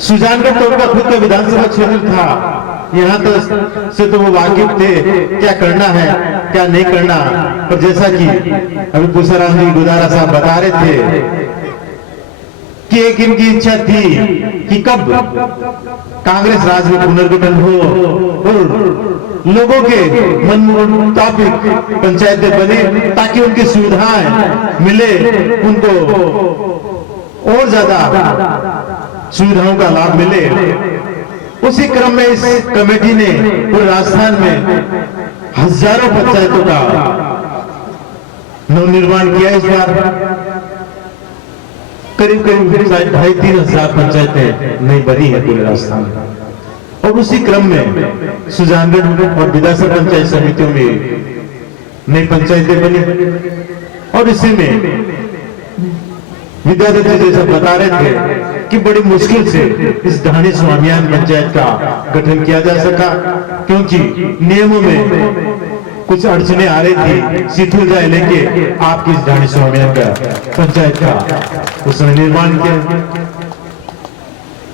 सुजानगढ़ तो उनका खुद का विधानसभा क्षेत्र था, यहाँ तो से तो वो वाकिफ थे क्या करना है क्या नहीं करना। पर जैसा कि अभी पूसाराम जी गुदारा साहब बता रहे थे कि एक इनकी इच्छा थी कि कब कांग्रेस राज में पुनर्गठन हो और लोगों के मन मुताबिक पंचायतें बने, ताकि उनकी सुविधाएं मिले, उनको और ज्यादा सुविधाओं का लाभ मिले। उसी क्रम में इस कमेटी ने पूरे राजस्थान में हजारों पंचायतों का नवनिर्माण किया। इस बार करीब 2,500-3 हजार पंचायतें नई बनी है पूरे राजस्थान में। और उसी क्रम में सुजानगढ़ और विधानसभा पंचायत समितियों में नई पंचायतें बनी। और इसी में विद्यादत्त जी जैसा बता रहे थे कि बड़ी मुश्किल से इस ढाणी स्वामियान पंचायत का गठन किया जा सका, क्योंकि नियमों में कुछ अड़चने आ रही थी। शिथिल जाए लेके आपकी इस ढाणी स्वामियान का पंचायत का उसने निर्माण किया।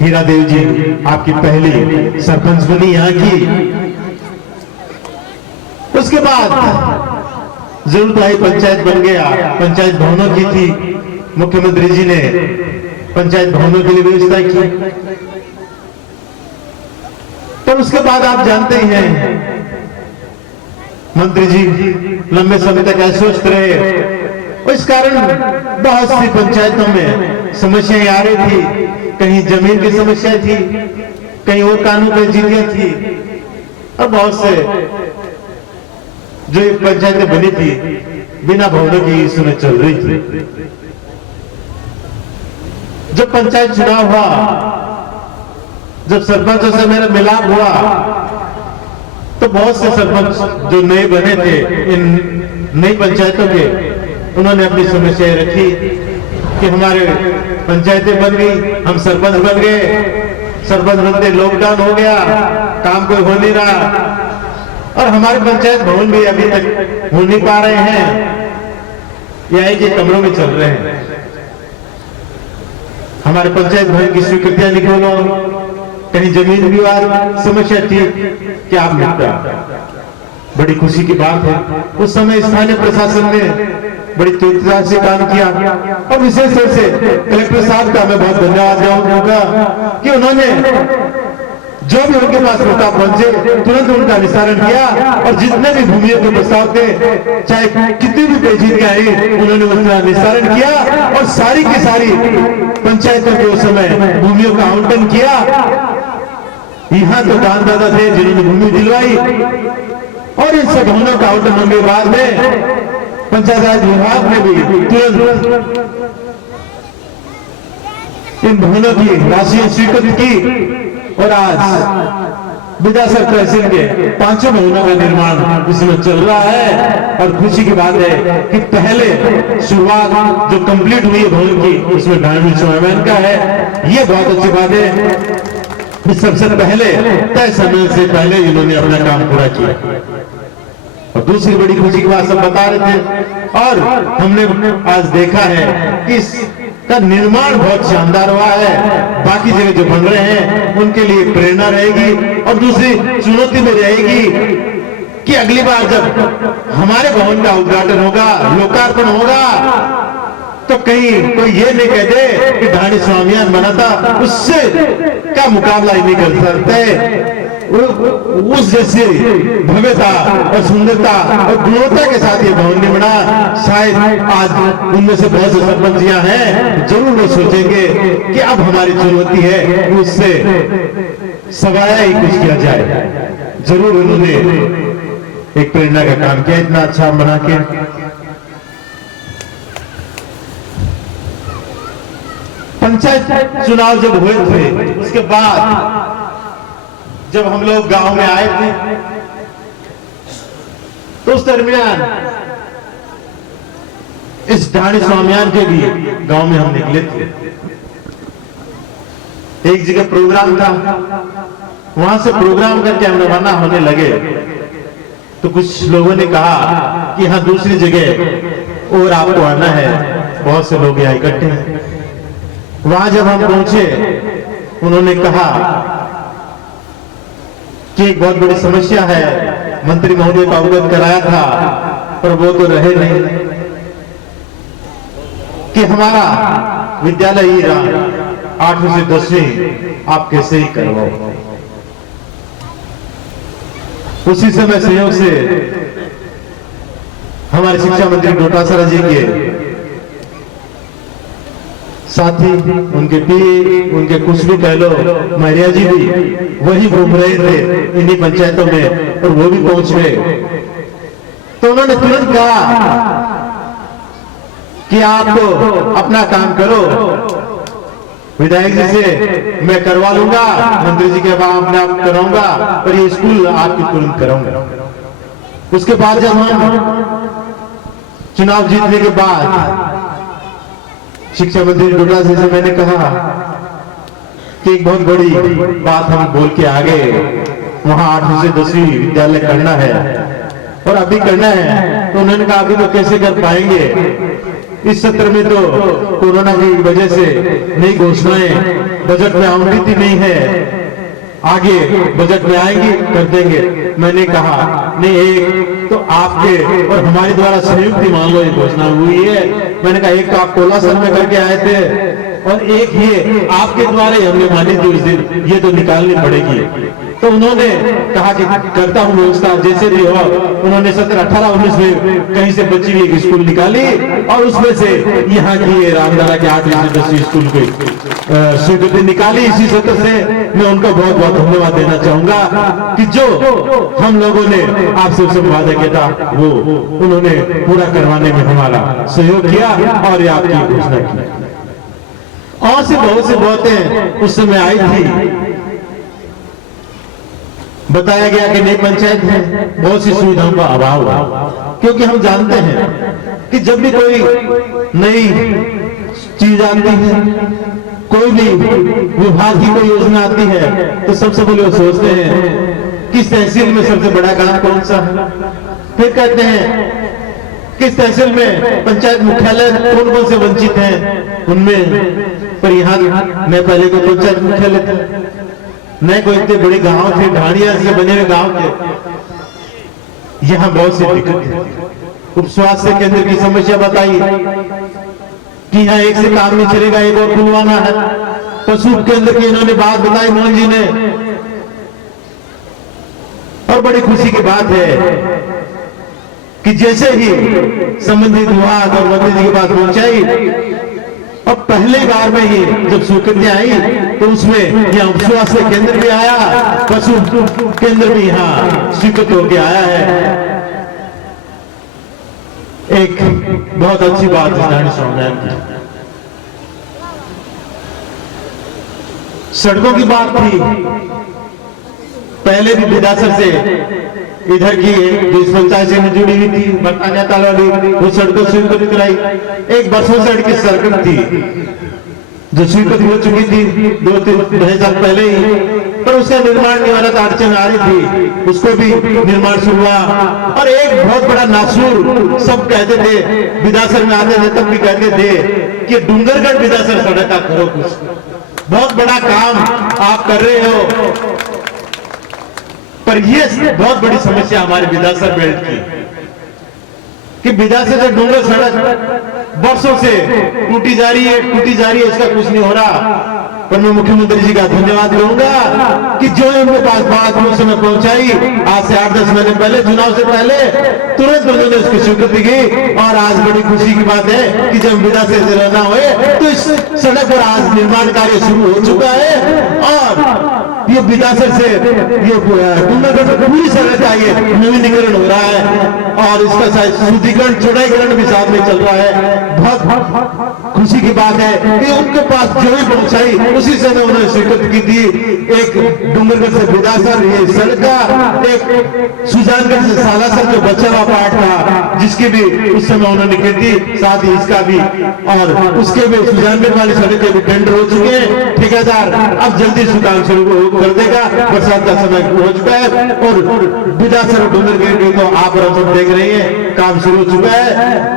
हीरा देव जी आपकी पहली सरपंच बनी यहाँ की। उसके बाद जरूरत आई, पंचायत बन गया। पंचायत भवनों की थी, मुख्यमंत्री जी ने पंचायत भवनों के लिए व्यवस्था की। तो उसके बाद आप जानते ही हैं, मंत्री जी लंबे समय तक अस्वस्थ रहे। इस कारण बहुत सी पंचायतों में समस्याएं आ रही थी। कहीं जमीन की समस्या थी, कहीं और कानून पेचीदगियां थी, और बहुत से जो एक पंचायतें बनी थी बिना भवनों की इसमें चल रही थी। जब पंचायत चुनाव हुआ, जब सरपंचों से मेरा मिलाप हुआ, तो बहुत से सरपंच जो नए बने थे इन नई पंचायतों के, उन्होंने अपनी समस्याएं रखी कि हमारे पंचायतें बन गई, हम सरपंच बन गए, सरपंच बनते लॉकडाउन हो गया, काम कोई हो नहीं रहा, और हमारे पंचायत भवन भी अभी तक हो नहीं पा रहे हैं, या एक कमरों में चल रहे हैं। हमारे पंचायत भवन की स्वीकृतियां निकालो, कहीं जमीन विवाद समस्या थी कि आप निपटा। बड़ी खुशी की बात है, उस समय स्थानीय प्रशासन ने बड़ी तेजी से काम किया, और विशेष रूप से कलेक्टर साहब का मैं बहुत धन्यवाद दूंगा कि उन्होंने जो भी उनके पास मौका पहुंचे तुरंत उनका निस्तारण किया, और जितने भी भूमियों के प्रस्ताव थे, चाहे कितनी भी पेचीदगियां आई, उन्होंने उसका निस्तारण किया, और सारी की सारी पंचायतों के उस समय भूमियों का आवंटन किया। यहाँ तो दानदाता थे जिन्होंने भूमि दिलवाई, और इन सब भवनों का आवंटन होने के बाद में पंचायत राज विभाग ने भी तुरंत इन भवनों की राशि स्वीकृत की, और आज विधासर तहसील के 5 भवनों का निर्माण इसमें चल रहा है। और खुशी की बात है कि पहले शुरुआत जो कंप्लीट हुई है भवन की, उसमें ढाणी स्वामियान का है। ये बहुत अच्छी बात है, सबसे पहले तय समय से पहले इन्होंने अपना काम पूरा किया। और दूसरी बड़ी खुशी की बात सब बता रहे थे, और हमने आज देखा है कि इसका निर्माण बहुत शानदार हुआ है। बाकी जगह जो बन रहे हैं उनके लिए प्रेरणा रहेगी, और दूसरी चुनौती में रहेगी कि अगली बार जब हमारे भवन का उद्घाटन होगा, लोकार्पण होगा, तो कहीं कोई ये नहीं कह दे कि ढाणी स्वामियान बना था, उससे का मुकाबला ही नहीं कर सकते। उस जैसी भव्यता और सुंदरता और गुणवत्ता के साथ ये भवन नहीं बना। शायद आज उनमें से बहुत से सरपंचियां हैं, जरूर वो सोचेंगे कि अब हमारी चुनौती है कि उससे सवाया ही कुछ किया जाए। जरूर उन्होंने एक प्रेरणा का काम किया, इतना अच्छा बना के। पंचायत चुनाव जब हुए थे, उसके बाद जब हम लोग गांव में आए थे, तो उस दरमियान इस ढाणी स्वामियान के लिए गांव में हम निकले थे। एक जगह प्रोग्राम था, वहां से प्रोग्राम करके हम रवाना होने लगे, तो कुछ लोगों ने कहा कि हाँ दूसरी जगह और आपको आना है, बहुत से लोग यहाँ इकट्ठे हैं। वहां जब हम पहुंचे, उन्होंने कहा कि एक बहुत बड़ी समस्या है, मंत्री महोदय को अवगत कराया था पर वो तो रहे नहीं, कि हमारा विद्यालय ही रहा 8वीं से 10वीं आप कैसे ही करवाओ। उसी समय सहयोग से हमारे शिक्षा मंत्री डोटासरा जी के साथी, उनके पीए, उनके कुछ भी कह लो, मैरिया जी भी वही घूम रहे थे इन्हीं पंचायतों में, और वो भी पहुंच गए। तो उन्होंने तुरंत कहा कि आप अपना काम करो, विधायक जी से मैं करवा लूंगा, मंत्री जी के बाद अपने आप कराऊंगा, और ये स्कूल आपकी तुरंत कराऊंगा। उसके बाद जब हम चुनाव जीतने के बाद शिक्षा मंत्री डोडा जी से मैंने कहा कि एक बहुत बड़ी बात हम बोल के आगे, वहां 8वीं से 10वीं विद्यालय करना है और अभी करना है। तो उन्होंने कहा अभी तो कैसे कर पाएंगे, इस सत्र में तो कोरोना की वजह से नई घोषणाएं बजट में आवंटित ही नहीं है, आगे बजट में आएंगी कर देंगे। मैंने कहा नहीं, एक तो आपके और हमारे द्वारा संयुक्त मान लो ये घोषणा हुई है। मैंने कहा एक तो आप कोलासर में करके आए थे और एक ये आपके द्वारा ही हमने मानी थी उस दिन, ये तो निकालनी पड़ेगी। तो उन्होंने कहा कि करता हूं व्यवस्था जैसे भी हो। उन्होंने 17, 18, 19 में कहीं से बची हुई एक स्कूल निकाली और उसमें से यहाँ की रामदारा के 8वीं से 10वीं स्कूल की स्वीकृति निकाली। इसी सत्र से मैं उनको बहुत बहुत धन्यवाद देना चाहूंगा कि जो हम लोगों ने आपसे सब वादा किया था वो उन्होंने पूरा करवाने में हमारा सहयोग किया और ये आपकी घोषणा की। और से बहुत सी बातें उस समय आई थी, बताया गया कि नई पंचायत में बहुत सी सुविधाओं का अभाव है, क्योंकि हम जानते हैं कि जब भी कोई नई चीज आती है, कोई भी विभाग की कोई योजना आती है, तो सबसे पहले वो सोचते हैं किस तहसील में सबसे बड़ा काम कौन सा है। फिर कहते हैं किस तहसील में पंचायत मुख्यालय कौन कौन से वंचित हैं उनमें। पर यहाँ मैं पहले को पंचायत मुख्यालय था, नहीं कोई इतने बड़े गांव थे, ढाणिया से बने हुए गांव थे। यहाँ बहुत सी दिक्कत है। उप स्वास्थ्य केंद्र की समस्या बताई कि यहाँ एक से काम नहीं चलेगा, एक और खुलवाना है। पशु केंद्र की इन्होंने बात बताई मोहन जी ने, और बड़ी खुशी की बात है कि जैसे ही संबंधित विभाग और मंत्री जी के पास पहुंचाई, अब पहले बार में ही जब स्वीकृति आई तो उसमें यहाँ उप स्वास्थ्य केंद्र भी आया, पशु केंद्र भी यहाँ स्वीकृत होकर आया है। एक बहुत अच्छी बात है ढाणी संविधान की। सड़कों की बात थी, पहले भी विधासर से इधर की जो इस पंचायत से जुड़ी हुई थी बरतानिया ताल वाली, वो सड़कों स्वीकृत कराई। एक बरसों से की सड़क थी जो स्वीकृत हो चुकी थी 2-3 साल पहले ही, पर उसका निर्माण नहीं हो रहा था, अड़चन आ रही थी, उसको भी निर्माण शुरू हुआ। और एक बहुत बड़ा नासूर सब कहते थे, विधासर में आते थे तब भी कहते थे कि डूंगरगढ़ विधासर सड़क का करो, कुछ बहुत बड़ा काम आप कर रहे हो। पर ये बहुत बड़ी समस्या हमारे विधासर बेल्ट की कि विधासर से डूंगर सड़क वर्षों से टूटी जा रही है, इसका कुछ नहीं हो रहा। पर मैं मुख्यमंत्री जी का धन्यवाद करूंगा कि जो उनके पास बात उस समय पहुंचाई, आज से 8-10 महीने पहले, चुनाव से पहले तुरंत उन्होंने उसकी स्वीकृति की। और आज बड़ी खुशी की बात है कि जब विधासर से रवाना हुए तो इस सड़क पर आज निर्माण कार्य शुरू हो चुका है और ये विधासर से ये पूरी सड़क का ये नवीनीकरण हो रहा है और इसका शायद शुद्धिकरण, चौड़ाईकरण भी साथ में चल रहा है। बहुत खुशी की बात है कि उनके पास जो भी पहुंचाई उसी समय उन्होंने स्वीकृत की थी। एक डूंगरगढ़ से विधासर ये सड़क का, एक सुजानगढ़ से सालासर जो बचा हुआ पार्ट था जिसकी भी उस समय उन्होंने की थी, साथ ही इसका भी, और उसके भी सुजानगढ़ वाली सड़क के भी टेंडर हो चुके हैं। ठेकेदार अब जल्दी से काम शुरू कर देगा, बरसात का समय हो चुका है और विधासर डूंगरगढ़ की तो आप सब देख रहे हैं काम शुरू हो चुका है।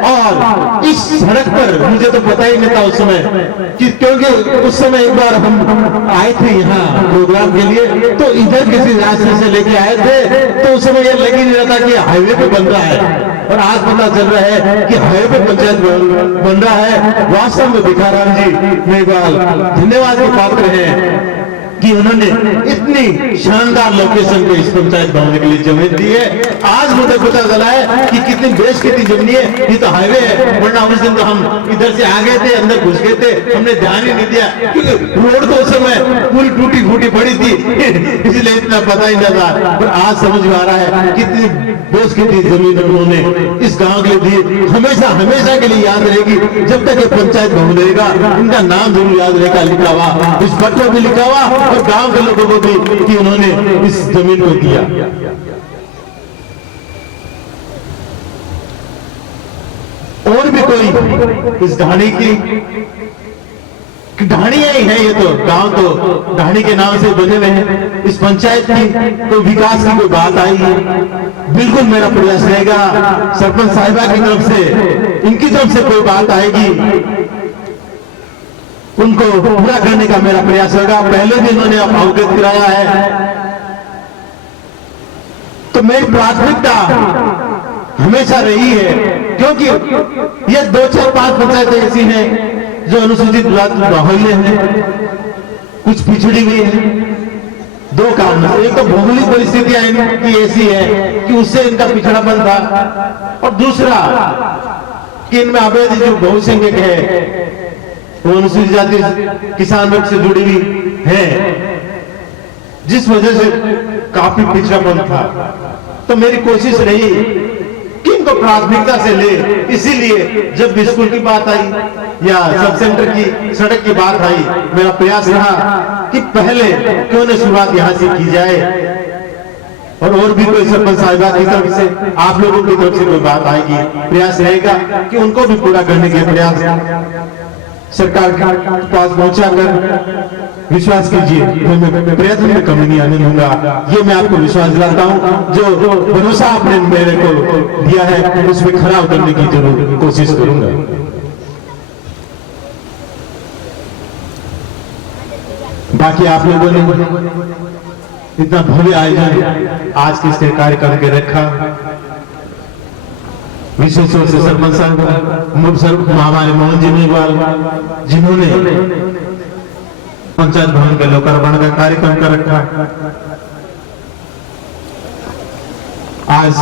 और इस सड़क पर मुझे तो पता ही नहीं था उस समय कि, क्योंकि उस समय एक बार हम आए थे यहाँ प्रोग्राम के लिए, तो इधर किसी रास्ते से लेके आए थे, तो उस समय ये लग ही नहीं रहा था कि हाईवे पे बन रहा है। और आज पता चल रहा है कि हाईवे पे पंचायत बन रहा है। वास्तव में भिखाराम जी मेघवाल धन्यवाद के पात्र हैं कि उन्होंने इतनी शानदार लोकेशन को इस पंचायत भवन के लिए जमीन दी है। आज मुझे पता चला है कि कितनी बेश कितनी जमीन है, ये तो हाईवे है, वरना उस दिन तो हम इधर से आ गए थे, अंदर घुस गए थे, हमने ध्यान ही नहीं दिया क्योंकि रोड तो उस समय पूरी टूटी फूटी पड़ी थी इसलिए इतना पता ही नहीं था। पर आज समझ में आ रहा है कितनी बेश कितनी जमीन उन्होंने इस गाँव के लिए दी। हमेशा हमेशा के लिए याद रहेगी, जब तक ये पंचायत भवन रहेगा इनका नाम जरूर याद रहेगा, लिखा हुआ इस पत्र में लिखा हुआ और गांव के लोगों को भी कि उन्होंने इस जमीन को दिया। इस ढाणी की ढाणियां ही है, ये तो गांव तो ढाणी के नाम से बने हुए हैं। इस पंचायत की कोई विकास की कोई बात आई, बिल्कुल मेरा प्रयास रहेगा सरपंच साहिबा की तरफ से, इनकी तरफ से कोई बात आएगी उनको पूरा करने का मेरा प्रयास होगा। पहले भी इन्होंने अवगत कराया है, तो मेरी प्राथमिकता हमेशा रही है, क्योंकि ये 2, 4, 5 पंचायतें ऐसी हैं जो अनुसूचित बाहुल्य हैं, कुछ पिछड़ी हुई हैं। 2 कारण से, एक तो भौगोलिक परिस्थितियां इनकी ऐसी है कि उससे इनका पिछड़ापन था, और दूसरा कि इनमें अवैध जो बहुसंख्यक है वो अनुसूचित जाति किसान वर्ग से जुड़ी हुई है, जिस वजह से काफी पिछड़ापन था। तो मेरी कोशिश रही कि इनको प्राथमिकता से ले, इसीलिए जब भी स्कूल की बात आई या सब सेंटर की सड़क की बात आई, मेरा प्रयास रहा कि पहले क्यों न शुरुआत यहां से की जाए, और भी कोई सरपंच साहिबा की तरफ से, आप लोगों की तरफ से कोई बात आएगी, प्रयास रहेगा कि उनको भी पूरा करने के प्रयास सरकार के पास पहुंचा कर, विश्वास कीजिए मैं प्रयत्न में कमी नहीं आने दूंगा, ये मैं आपको विश्वास दिलाता हूं। जो भरोसा आपने मेरे को दिया है उसमें खरा उतरने की जरूर कोशिश करूंगा। बाकी आप लोगों ने इतना भव्य आयोजन आज के इस कार्यक्रम के रखा, विशेष रूप से सरपंच साहब हमारे मोहन जी मेघवाल, जिन्होंने पंचायत भवन के लोकार्पण का कार्यक्रम कर रखा। आज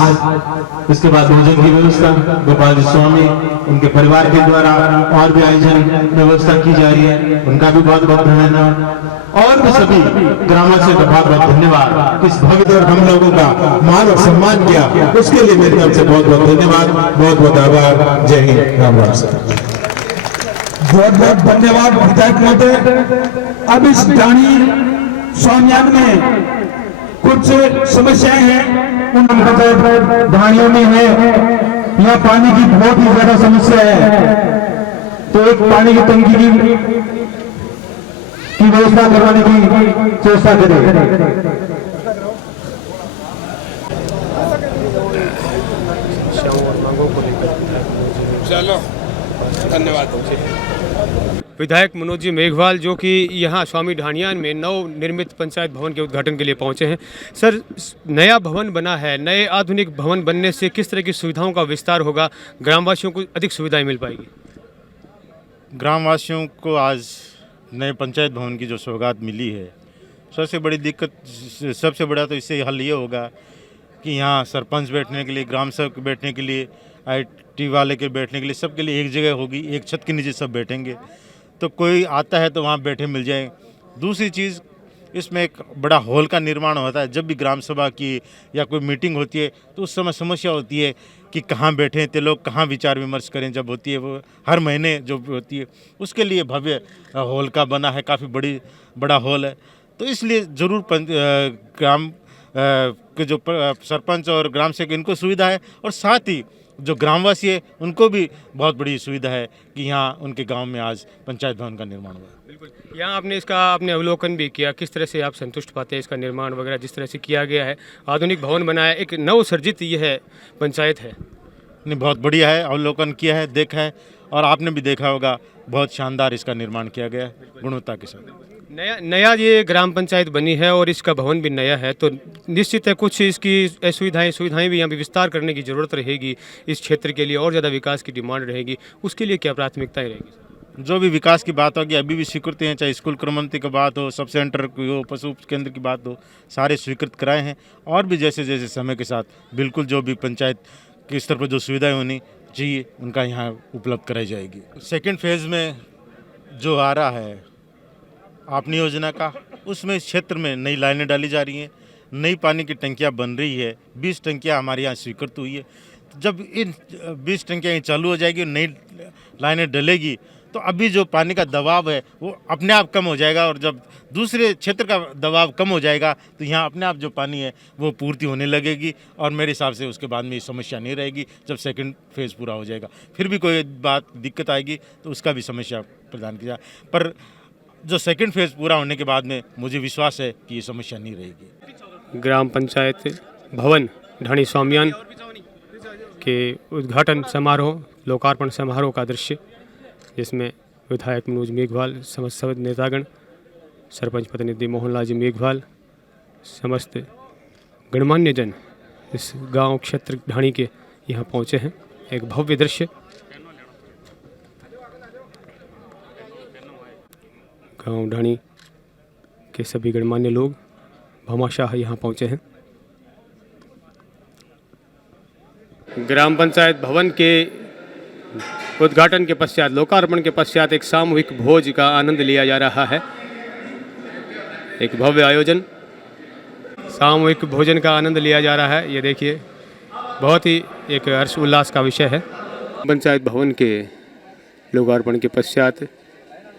इसके बाद भोजन की व्यवस्था गोपाल जी स्वामी उनके परिवार के द्वारा और भी आयोजन व्यवस्था की जा रही है, उनका भी बहुत बहुत धन्यवाद, और भी सभी ग्रामवासियों का बहुत बहुत धन्यवाद। इस भव्य हम लोगों का मान और सम्मान किया, उसके लिए मेरी तरफ से बहुत बहुत धन्यवाद, बहुत बहुत आभार। जय हिंद, राम राम। बहुत बहुत धन्यवाद विधायक महोदय। अब इस ढाणी स्वामियान में कुछ समस्याएं हैं, उन ढाणियों में है, यहाँ पानी की बहुत ही ज्यादा समस्या है, तो एक पानी की टंकी की व्यवस्था करवाने की चेष्टा करें। चलो, धन्यवाद। विधायक मनोज जी मेघवाल जो कि यहाँ स्वामी ढाणियान में नव निर्मित पंचायत भवन के उद्घाटन के लिए पहुँचे हैं। सर, नया भवन बना है, नए आधुनिक भवन बनने से किस तरह की सुविधाओं का विस्तार होगा, ग्रामवासियों को अधिक सुविधाएं मिल पाएगी? ग्रामवासियों को आज नए पंचायत भवन की जो सौगात मिली है, सबसे बड़ी दिक्कत, सबसे बड़ा तो इससे हल ये होगा कि यहाँ सरपंच बैठने के लिए, ग्राम सेवक बैठने के लिए, IT वाले के बैठने के लिए, सबके लिए एक जगह होगी, एक छत के नीचे सब बैठेंगे, तो कोई आता है तो वहाँ बैठे मिल जाए। दूसरी चीज़, इसमें एक बड़ा हॉल का निर्माण होता है। जब भी ग्राम सभा की या कोई मीटिंग होती है तो उस समय समस्या होती है कि कहाँ बैठें, तो लोग कहाँ विचार विमर्श करें, जब होती है वो हर महीने जो होती है, उसके लिए भव्य हॉल का बना है, काफ़ी बड़ा हॉल है। तो इसलिए ज़रूर ग्राम के जो सरपंच और ग्राम सेवक, इनको सुविधा है, और साथ ही जो ग्रामवासी है उनको भी बहुत बड़ी सुविधा है कि यहाँ उनके गांव में आज पंचायत भवन का निर्माण हुआ। बिल्कुल, यहाँ आपने अवलोकन भी किया, किस तरह से आप संतुष्ट पाते हैं इसका निर्माण वगैरह जिस तरह से किया गया है, आधुनिक भवन बनाया, एक नव सर्जित ये है पंचायत है। नहीं, बहुत बढ़िया है, अवलोकन किया है, देखा है, और आपने भी देखा होगा, बहुत शानदार इसका निर्माण किया गया है गुणवत्ता के साथ। नया ये ग्राम पंचायत बनी है और इसका भवन भी नया है, तो निश्चित है कुछ इसकी सुविधाएं भी यहाँ पे विस्तार करने की ज़रूरत रहेगी, इस क्षेत्र के लिए और ज़्यादा विकास की डिमांड रहेगी, उसके लिए क्या प्राथमिकताएं रहेगी? जो भी विकास की बात होगी, अभी भी स्वीकृति हैं, चाहे स्कूल क्रमंती की बात हो, सब सेंटर की हो, पशु केंद्र की बात हो, सारे स्वीकृत कराए हैं, और भी जैसे जैसे समय के साथ बिल्कुल जो भी पंचायत के स्तर पर जो सुविधाएँ होनी चाहिए उनका यहाँ उपलब्ध कराई जाएगी। सेकेंड फेज़ में जो आ रहा है आपनी योजना का, उसमें इस क्षेत्र में नई लाइनें डाली जा रही हैं, नई पानी की टंकियां बन रही है, 20 टंकियां हमारे यहाँ स्वीकृत हुई है। जब इन 20 टंकियां चालू हो जाएगी, नई लाइनें डलेगी, तो तो अभी जो पानी का दबाव है वो अपने आप कम हो जाएगा, और जब दूसरे क्षेत्र का दबाव कम हो जाएगा तो यहाँ अपने आप जो पानी है वो पूर्ति होने लगेगी, और मेरे हिसाब से उसके बाद में ये समस्या नहीं रहेगी। जब सेकंड फेज़ पूरा हो जाएगा फिर भी कोई दिक्कत आएगी तो उसका भी समस्या प्रदान किया, पर जो सेकंड फेज़ पूरा होने के बाद में मुझे विश्वास है कि ये समस्या नहीं रहेगी। ग्राम पंचायत भवन ढाणी स्वामियान के उद्घाटन समारोह, लोकार्पण समारोह का दृश्य, जिसमें विधायक मनोज मेघवाल, समस्त नेतागण, सरपंच प्रतिनिधि मोहनलाल जी मेघवाल, समस्त गणमान्य जन इस गांव क्षेत्र ढाणी के यहाँ पहुँचे हैं। एक भव्य दृश्य, गांव ढाणी के सभी गणमान्य लोग भामाशाह यहाँ पहुँचे हैं। ग्राम पंचायत भवन के उद्घाटन के पश्चात, लोकार्पण के पश्चात एक सामूहिक भोज का आनंद लिया जा रहा है। एक भव्य आयोजन, सामूहिक भोजन का आनंद लिया जा रहा है। ये देखिए, बहुत ही एक हर्ष उल्लास का विषय है। पंचायत भवन के लोकार्पण के पश्चात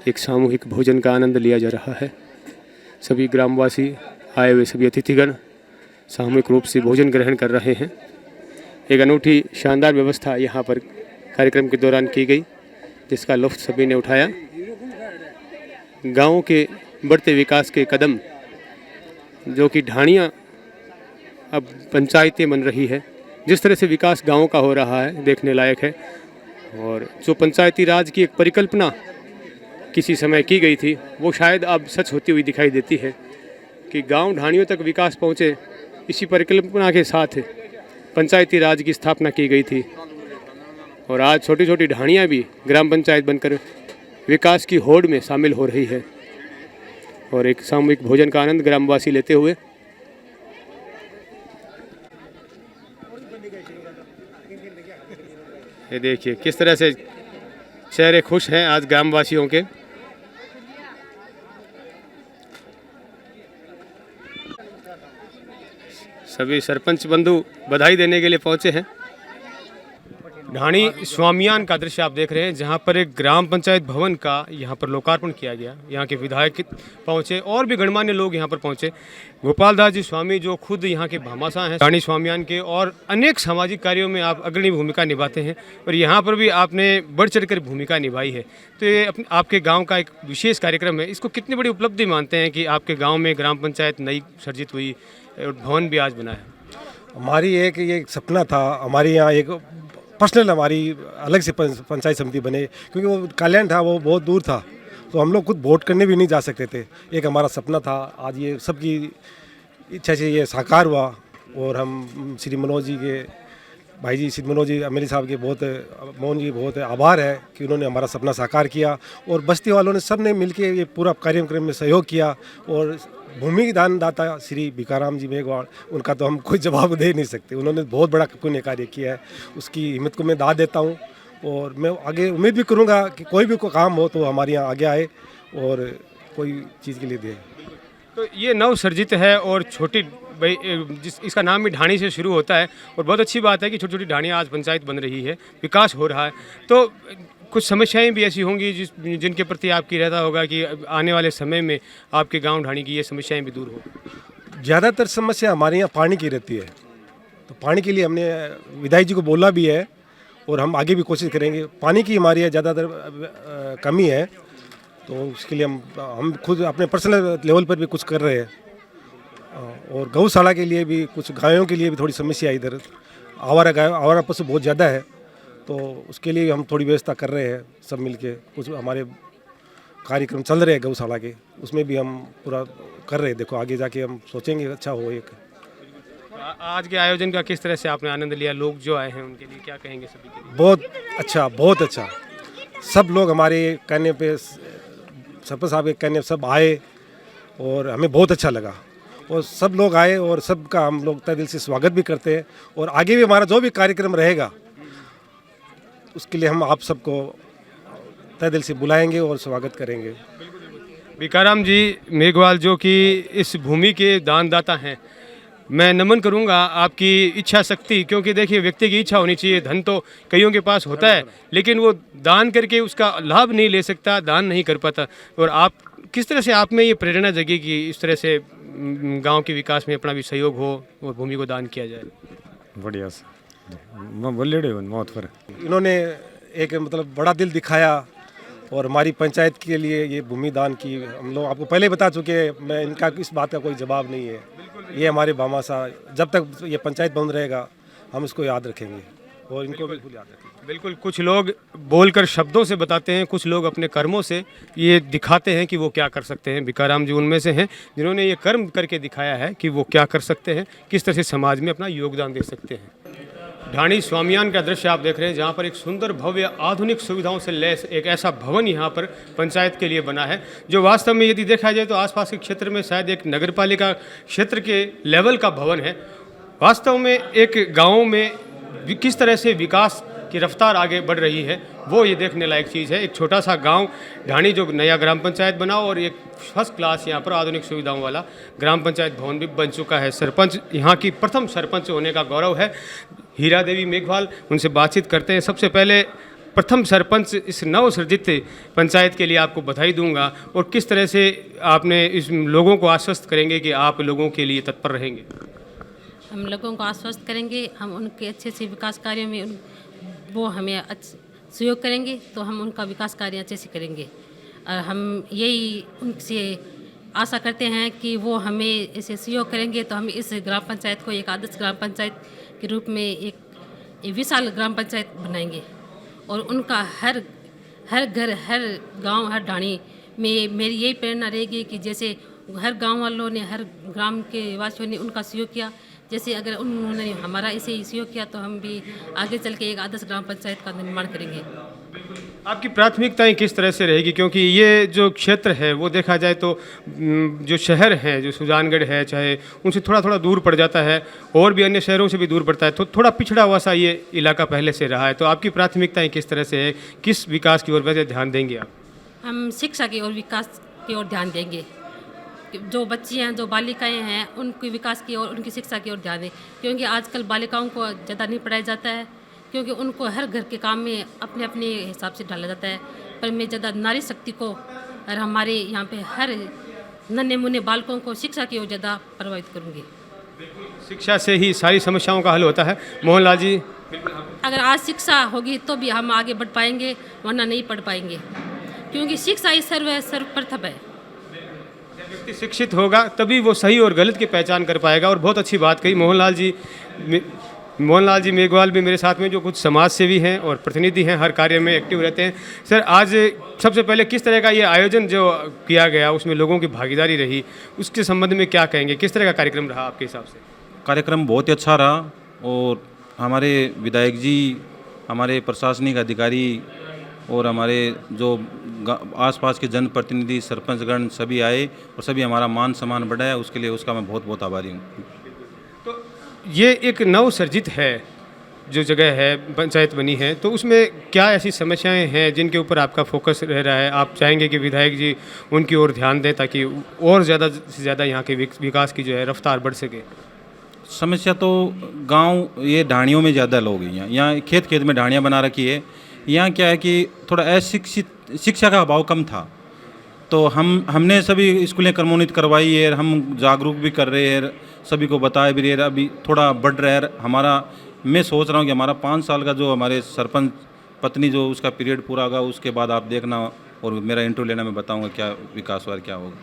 एक सामूहिक भोजन का आनंद लिया जा रहा है। सभी ग्रामवासी, आए हुए सभी अतिथिगण सामूहिक रूप से भोजन ग्रहण कर रहे हैं। एक अनूठी शानदार व्यवस्था यहाँ पर कार्यक्रम के दौरान की गई, जिसका लुत्फ सभी ने उठाया। गाँव के बढ़ते विकास के कदम, जो कि ढाणियाँ अब पंचायतें बन रही है, जिस तरह से विकास गाँव का हो रहा है देखने लायक है। और जो पंचायती राज की एक परिकल्पना किसी समय की गई थी, वो शायद अब सच होती हुई दिखाई देती है कि गांव ढाणियों तक विकास पहुंचे। इसी परिकल्पना के साथ पंचायती राज की स्थापना की गई थी, और आज छोटी छोटी ढाणियाँ भी ग्राम पंचायत बनकर विकास की होड़ में शामिल हो रही है। और एक सामूहिक भोजन का आनंद ग्रामवासी लेते हुए ये देखिए किस तरह से चेहरे खुश हैं आज ग्रामवासियों के। सभी सरपंच बंधु बधाई देने के लिए पहुंचे हैं। ढाणी स्वामियान का दृश्य आप देख रहे हैं, जहां पर एक ग्राम पंचायत भवन का यहां पर लोकार्पण किया गया। यहां के विधायक पहुंचे और भी गणमान्य लोग यहां पर पहुंचे। गोपाल दास जी स्वामी जो खुद यहां के भामाशाह हैं ढाणी स्वामियान के, और अनेक सामाजिक कार्यों में आप अग्रणी भूमिका निभाते हैं, और यहाँ पर भी आपने बढ़ चढ़ कर भूमिका निभाई है। तो ये आपके गाँव का एक विशेष कार्यक्रम है। इसको कितनी बड़ी उपलब्धि मानते हैं कि आपके गाँव में ग्राम पंचायत नई सर्जित हुई और भवन भी आज बना है? हमारी ये सपना था। हमारे यहाँ एक पर्सनल हमारी अलग से पंचायत समिति बने, क्योंकि वो कल्याण था, वो बहुत दूर था, तो हम लोग खुद वोट करने भी नहीं जा सकते थे। एक हमारा सपना था, आज ये सबकी इच्छा से ये साकार हुआ। और हम श्री मनोज जी के भाई जी, श्री मनोज जी एमएलए साहब के मोहन जी बहुत आभार है कि उन्होंने हमारा सपना साकार किया। और बस्ती वालों ने सब ने मिलकर ये पूरा कार्यक्रम में सहयोग किया। और भूमि दान दाता श्री भिकाराम जी मेघवाल, उनका तो हम कोई जवाब दे नहीं सकते। उन्होंने बहुत बड़ा पुण्य कार्य किया है, उसकी हिम्मत को मैं दाद देता हूँ। और मैं आगे उम्मीद भी करूँगा कि कोई भी कोई काम हो तो हमारे यहाँ आगे आए और कोई चीज़ के लिए दे। तो ये नव सर्जित है और छोटी भाई इसका नाम भी ढाणी से शुरू होता है, और बहुत अच्छी बात है कि छोटी छोटी ढाणियाँ आज पंचायत बन रही है, विकास हो रहा है। तो कुछ समस्याएं भी ऐसी होंगी जिनके प्रति आपकी रहता होगा कि आने वाले समय में आपके गांव ढाणी की ये समस्याएं भी दूर हो। ज़्यादातर समस्या हमारे यहाँ पानी की रहती है, तो पानी के लिए हमने विधायक जी को बोला भी है और हम आगे भी कोशिश करेंगे। पानी की हमारे यहाँ ज़्यादातर कमी है, तो उसके लिए हम खुद अपने पर्सनल लेवल पर भी कुछ कर रहे हैं। और गौशाला के लिए भी, कुछ गायों के लिए भी थोड़ी समस्या है। इधर आवारा पशु बहुत ज़्यादा है, तो उसके लिए हम थोड़ी व्यवस्था कर रहे हैं सब मिलके। कुछ हमारे कार्यक्रम चल रहे हैं गौशाला के, उसमें भी हम पूरा कर रहे हैं। देखो आगे जाके हम सोचेंगे अच्छा हो। एक आज के आयोजन का किस तरह से आपने आनंद लिया? लोग जो आए हैं उनके लिए क्या कहेंगे? सभी के लिए बहुत अच्छा, बहुत अच्छा। सब लोग हमारे कहने पे, सरपंच साहब के कहने सब आए और हमें बहुत अच्छा लगा। और सब लोग आए और सबका हम लोग तहे दिल से स्वागत भी करते हैं। और आगे भी हमारा जो भी कार्यक्रम रहेगा उसके लिए हम आप सबको तहे दिल से बुलाएंगे और स्वागत करेंगे। भिकाराम जी मेघवाल जो कि इस भूमि के दानदाता हैं, मैं नमन करूंगा आपकी इच्छा शक्ति, क्योंकि देखिए व्यक्ति की इच्छा होनी चाहिए। धन तो कईयों के पास होता है, लेकिन वो दान करके उसका लाभ नहीं ले सकता, दान नहीं कर पाता। और आप किस तरह से आप में ये प्रेरणा जगी कि इस तरह से गांव के विकास में अपना भी सहयोग हो और भूमि को दान किया जाए? बढ़िया से मौत पर इन्होंने एक मतलब बड़ा दिल दिखाया और हमारी पंचायत के लिए ये भूमि दान की। हम लोग आपको पहले बता चुके हैं, मैं इनका इस बात का कोई जवाब नहीं है। ये हमारे भामाशाह, जब तक ये पंचायत बंद रहेगा हम इसको याद रखेंगे और इनको बिल्कुल याद रखेंगे। बिल्कुल, कुछ लोग बोलकर शब्दों से बताते हैं, कुछ लोग अपने कर्मों से ये दिखाते हैं कि वो क्या कर सकते हैं। भिकाराम जी उनमें से हैं जिन्होंने ये कर्म करके दिखाया है कि वो क्या कर सकते हैं, किस तरह से समाज में अपना योगदान दे सकते हैं। ढाणी स्वामियान का दृश्य आप देख रहे हैं, जहाँ पर एक सुंदर भव्य आधुनिक सुविधाओं से लैस एक ऐसा भवन यहाँ पर पंचायत के लिए बना है, जो वास्तव में यदि देखा जाए तो आसपास के क्षेत्र में शायद एक नगरपालिका क्षेत्र के लेवल का भवन है। वास्तव में एक गाँव में किस तरह से विकास की रफ्तार आगे बढ़ रही है वो ये देखने लायक चीज़ है। एक छोटा सा गांव ढाणी जो नया ग्राम पंचायत बना और एक फर्स्ट क्लास यहाँ पर आधुनिक सुविधाओं वाला ग्राम पंचायत भवन भी बन चुका है। सरपंच यहाँ की प्रथम सरपंच होने का गौरव है हीरा देवी मेघवाल, उनसे बातचीत करते हैं। सबसे पहले प्रथम सरपंच इस नवसृजित पंचायत के लिए आपको बधाई दूंगा, और किस तरह से आपने इस लोगों को आश्वस्त करेंगे कि आप लोगों के लिए तत्पर रहेंगे? हम लोगों को आश्वस्त करेंगे, हम उनके अच्छे से विकास कार्यों में वो हमें सहयोग करेंगे तो हम उनका विकास कार्य अच्छे से करेंगे। और हम यही उनसे आशा करते हैं कि वो हमें इसे सहयोग करेंगे तो हम इस ग्राम पंचायत को एक आदर्श ग्राम पंचायत के रूप में एक विशाल ग्राम पंचायत बनाएंगे। और उनका हर घर, हर गांव, हर ढाणी में मेरी यही प्रेरणा रहेगी कि जैसे हर गांव वालों ने, हर ग्राम के वासियों ने उनका सहयोग किया, जैसे अगर उन्होंने हमारा इसे सहयोग किया तो हम भी आगे चल के एक आदर्श ग्राम पंचायत का निर्माण करेंगे। आपकी प्राथमिकताएं किस तरह से रहेगी, क्योंकि ये जो क्षेत्र है वो देखा जाए तो जो शहर है, जो सुजानगढ़ है, चाहे उनसे थोड़ा थोड़ा दूर पड़ जाता है और भी अन्य शहरों से भी दूर पड़ता है, तो थोड़ा पिछड़ा हुआ सा ये इलाका पहले से रहा है। तो आपकी प्राथमिकताएं किस तरह से है, किस विकास की ओर वैसे ध्यान देंगे आप? हम शिक्षा की ओर, विकास की ओर ध्यान देंगे। जो बच्ची हैं, जो बालिकाएं हैं, उनके विकास की और उनकी शिक्षा की ओर ध्यान दें, क्योंकि आजकल बालिकाओं को ज़्यादा नहीं पढ़ाया जाता है, क्योंकि उनको हर घर के काम में अपने अपने हिसाब से डाला जाता है। पर मैं ज़्यादा नारी शक्ति को और हमारे यहाँ पे हर नन्हे मुन्ने बालकों को शिक्षा की ओर ज़्यादा प्रभावित करूँगी। शिक्षा से ही सारी समस्याओं का हल होता है। मोहनलाल जी, अगर आज शिक्षा होगी तो भी हम आगे बढ़ पाएंगे, वरना नहीं पढ़ पाएंगे, क्योंकि शिक्षा ही सर्वप्रथम है। व्यक्ति शिक्षित होगा तभी वो सही और गलत की पहचान कर पाएगा। और बहुत अच्छी बात कही मोहनलाल जी मेघवाल भी मेरे साथ में, जो कुछ समाज सेवी हैं और प्रतिनिधि हैं, हर कार्य में एक्टिव रहते हैं। सर, आज सबसे पहले किस तरह का ये आयोजन जो किया गया उसमें लोगों की भागीदारी रही, उसके संबंध में क्या कहेंगे? किस तरह का कार्यक्रम रहा आपके हिसाब से? कार्यक्रम बहुत ही अच्छा रहा और हमारे विधायक जी, हमारे प्रशासनिक अधिकारी और हमारे जो आसपास के जनप्रतिनिधि, सरपंचगण सभी आए और सभी हमारा मान सम्मान बढ़ाया, उसके लिए उसका मैं बहुत बहुत आभारी हूँ। तो ये एक नवसर्जित है जो जगह है, पंचायत बनी है, तो उसमें क्या ऐसी समस्याएं हैं जिनके ऊपर आपका फोकस रह रहा है? आप चाहेंगे कि विधायक जी उनकी ओर ध्यान दें ताकि और ज़्यादा से ज़्यादा यहाँ के विकास की जो है रफ्तार बढ़ सके? समस्या तो गांव ये ढाणियों में ज़्यादा लोग हैं, यहाँ खेत खेत में ढाणियाँ बना रखी है। यहाँ क्या है कि थोड़ा अशिक्षित, शिक्षा का अभाव कम था, तो हमने सभी स्कूलें क्रमोन्नत करवाई है, हम जागरूक भी कर रहे हैं, सभी को बताया भी रहे हैं। अभी थोड़ा बढ़ रहा है हमारा। मैं सोच रहा हूँ कि हमारा 5 साल का जो हमारे सरपंच पत्नी जो उसका पीरियड पूरा होगा, उसके बाद आप देखना और मेरा इंटरव्यू लेना, मैं बताऊँगा क्या विकास हुआ, क्या होगा।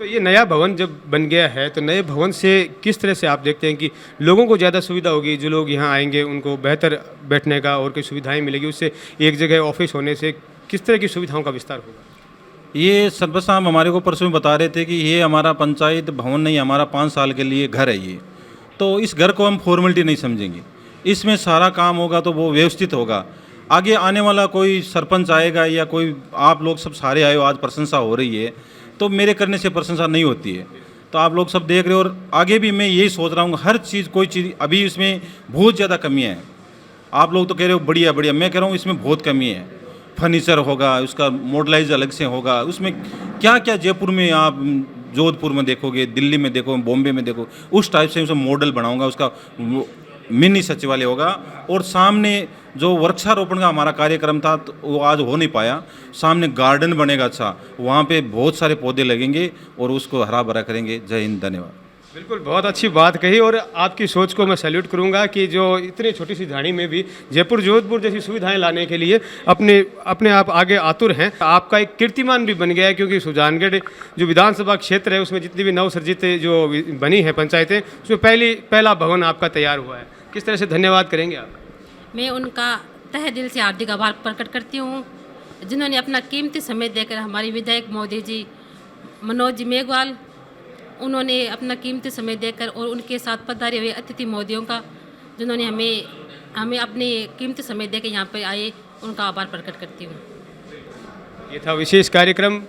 तो ये नया भवन जब बन गया है तो नए भवन से किस तरह से आप देखते हैं कि लोगों को ज़्यादा सुविधा होगी? जो लोग यहाँ आएंगे उनको बेहतर बैठने का और कोई सुविधाएं मिलेगी, उससे एक जगह ऑफिस होने से किस तरह की सुविधाओं का विस्तार होगा? ये सरपंच साहब हमारे को परसों बता रहे थे कि ये हमारा पंचायत भवन नहीं, हमारा 5 साल के लिए घर है ये। तो इस घर को हम फॉर्मेलिटी नहीं समझेंगे, इसमें सारा काम होगा तो वो व्यवस्थित होगा। आगे आने वाला कोई सरपंच आएगा या कोई, आप लोग सब सारे आए हो, आज प्रशंसा हो रही है, तो मेरे करने से प्रशंसा नहीं होती है। तो आप लोग सब देख रहे हो और आगे भी मैं यही सोच रहा हूँ, हर चीज़, कोई चीज़ अभी इसमें बहुत ज़्यादा कमियाँ हैं। आप लोग तो कह रहे हो बढ़िया बढ़िया, मैं कह रहा हूँ इसमें बहुत कमी है। फर्नीचर होगा, उसका मॉडलाइज अलग से होगा, उसमें क्या क्या जयपुर में आप जोधपुर में देखोगे, दिल्ली में देखो, बॉम्बे में देखो, उस टाइप से मॉडल बनाऊंगा। उसका मिनी सचिवालय होगा। और सामने जो वृक्षारोपण का हमारा कार्यक्रम था तो वो आज हो नहीं पाया, सामने गार्डन बनेगा अच्छा, वहाँ पे बहुत सारे पौधे लगेंगे और उसको हरा भरा करेंगे। जय हिंद, धन्यवाद। बिल्कुल, बहुत अच्छी बात कही और आपकी सोच को मैं सैल्यूट करूंगा कि जो इतनी छोटी सी ढाणी में भी जयपुर जोधपुर जैसी सुविधाएं लाने के लिए अपने आप आगे आतुर हैं। आपका एक कीर्तिमान भी बन गया है, क्योंकि सुजानगढ़ जो विधानसभा क्षेत्र है उसमें जितनी भी नवसर्जित जो बनी है पंचायतें, उसमें पहला भवन आपका तैयार हुआ है। किस तरह से धन्यवाद करेंगे आप? मैं उनका तहे दिल से हार्दिक आभार प्रकट करती हूँ, जिन्होंने अपना कीमती समय देकर हमारी विधायक मोदी जी मनोज जी मेघवाल, उन्होंने अपना कीमती समय देकर और उनके साथ पधारे हुए अतिथि मोदियों का, जिन्होंने हमें अपने कीमती समय देकर यहाँ पर आए, उनका आभार प्रकट करती हूँ। ये था विशेष कार्यक्रम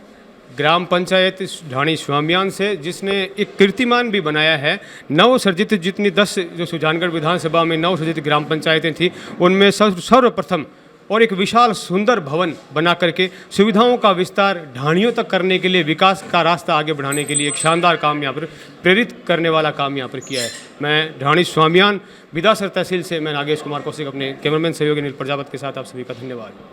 ग्राम पंचायत ढाणी स्वामियान से, जिसने एक कीर्तिमान भी बनाया है। नवसर्जित जितनी 10 जो सुजानगढ़ विधानसभा में नवसर्जित ग्राम पंचायतें थी, उनमें सर्वप्रथम और एक विशाल सुंदर भवन बना करके सुविधाओं का विस्तार ढाणियों तक करने के लिए, विकास का रास्ता आगे बढ़ाने के लिए एक शानदार काम यहाँ पर, प्रेरित करने वाला काम यहाँ पर किया है। मैं ढाणी स्वामियान विदासर तहसील से मैं नागेश कुमार कौशिक, अपने कैमरामैन सहयोगी नील प्रजापत के साथ आप सभी का धन्यवाद।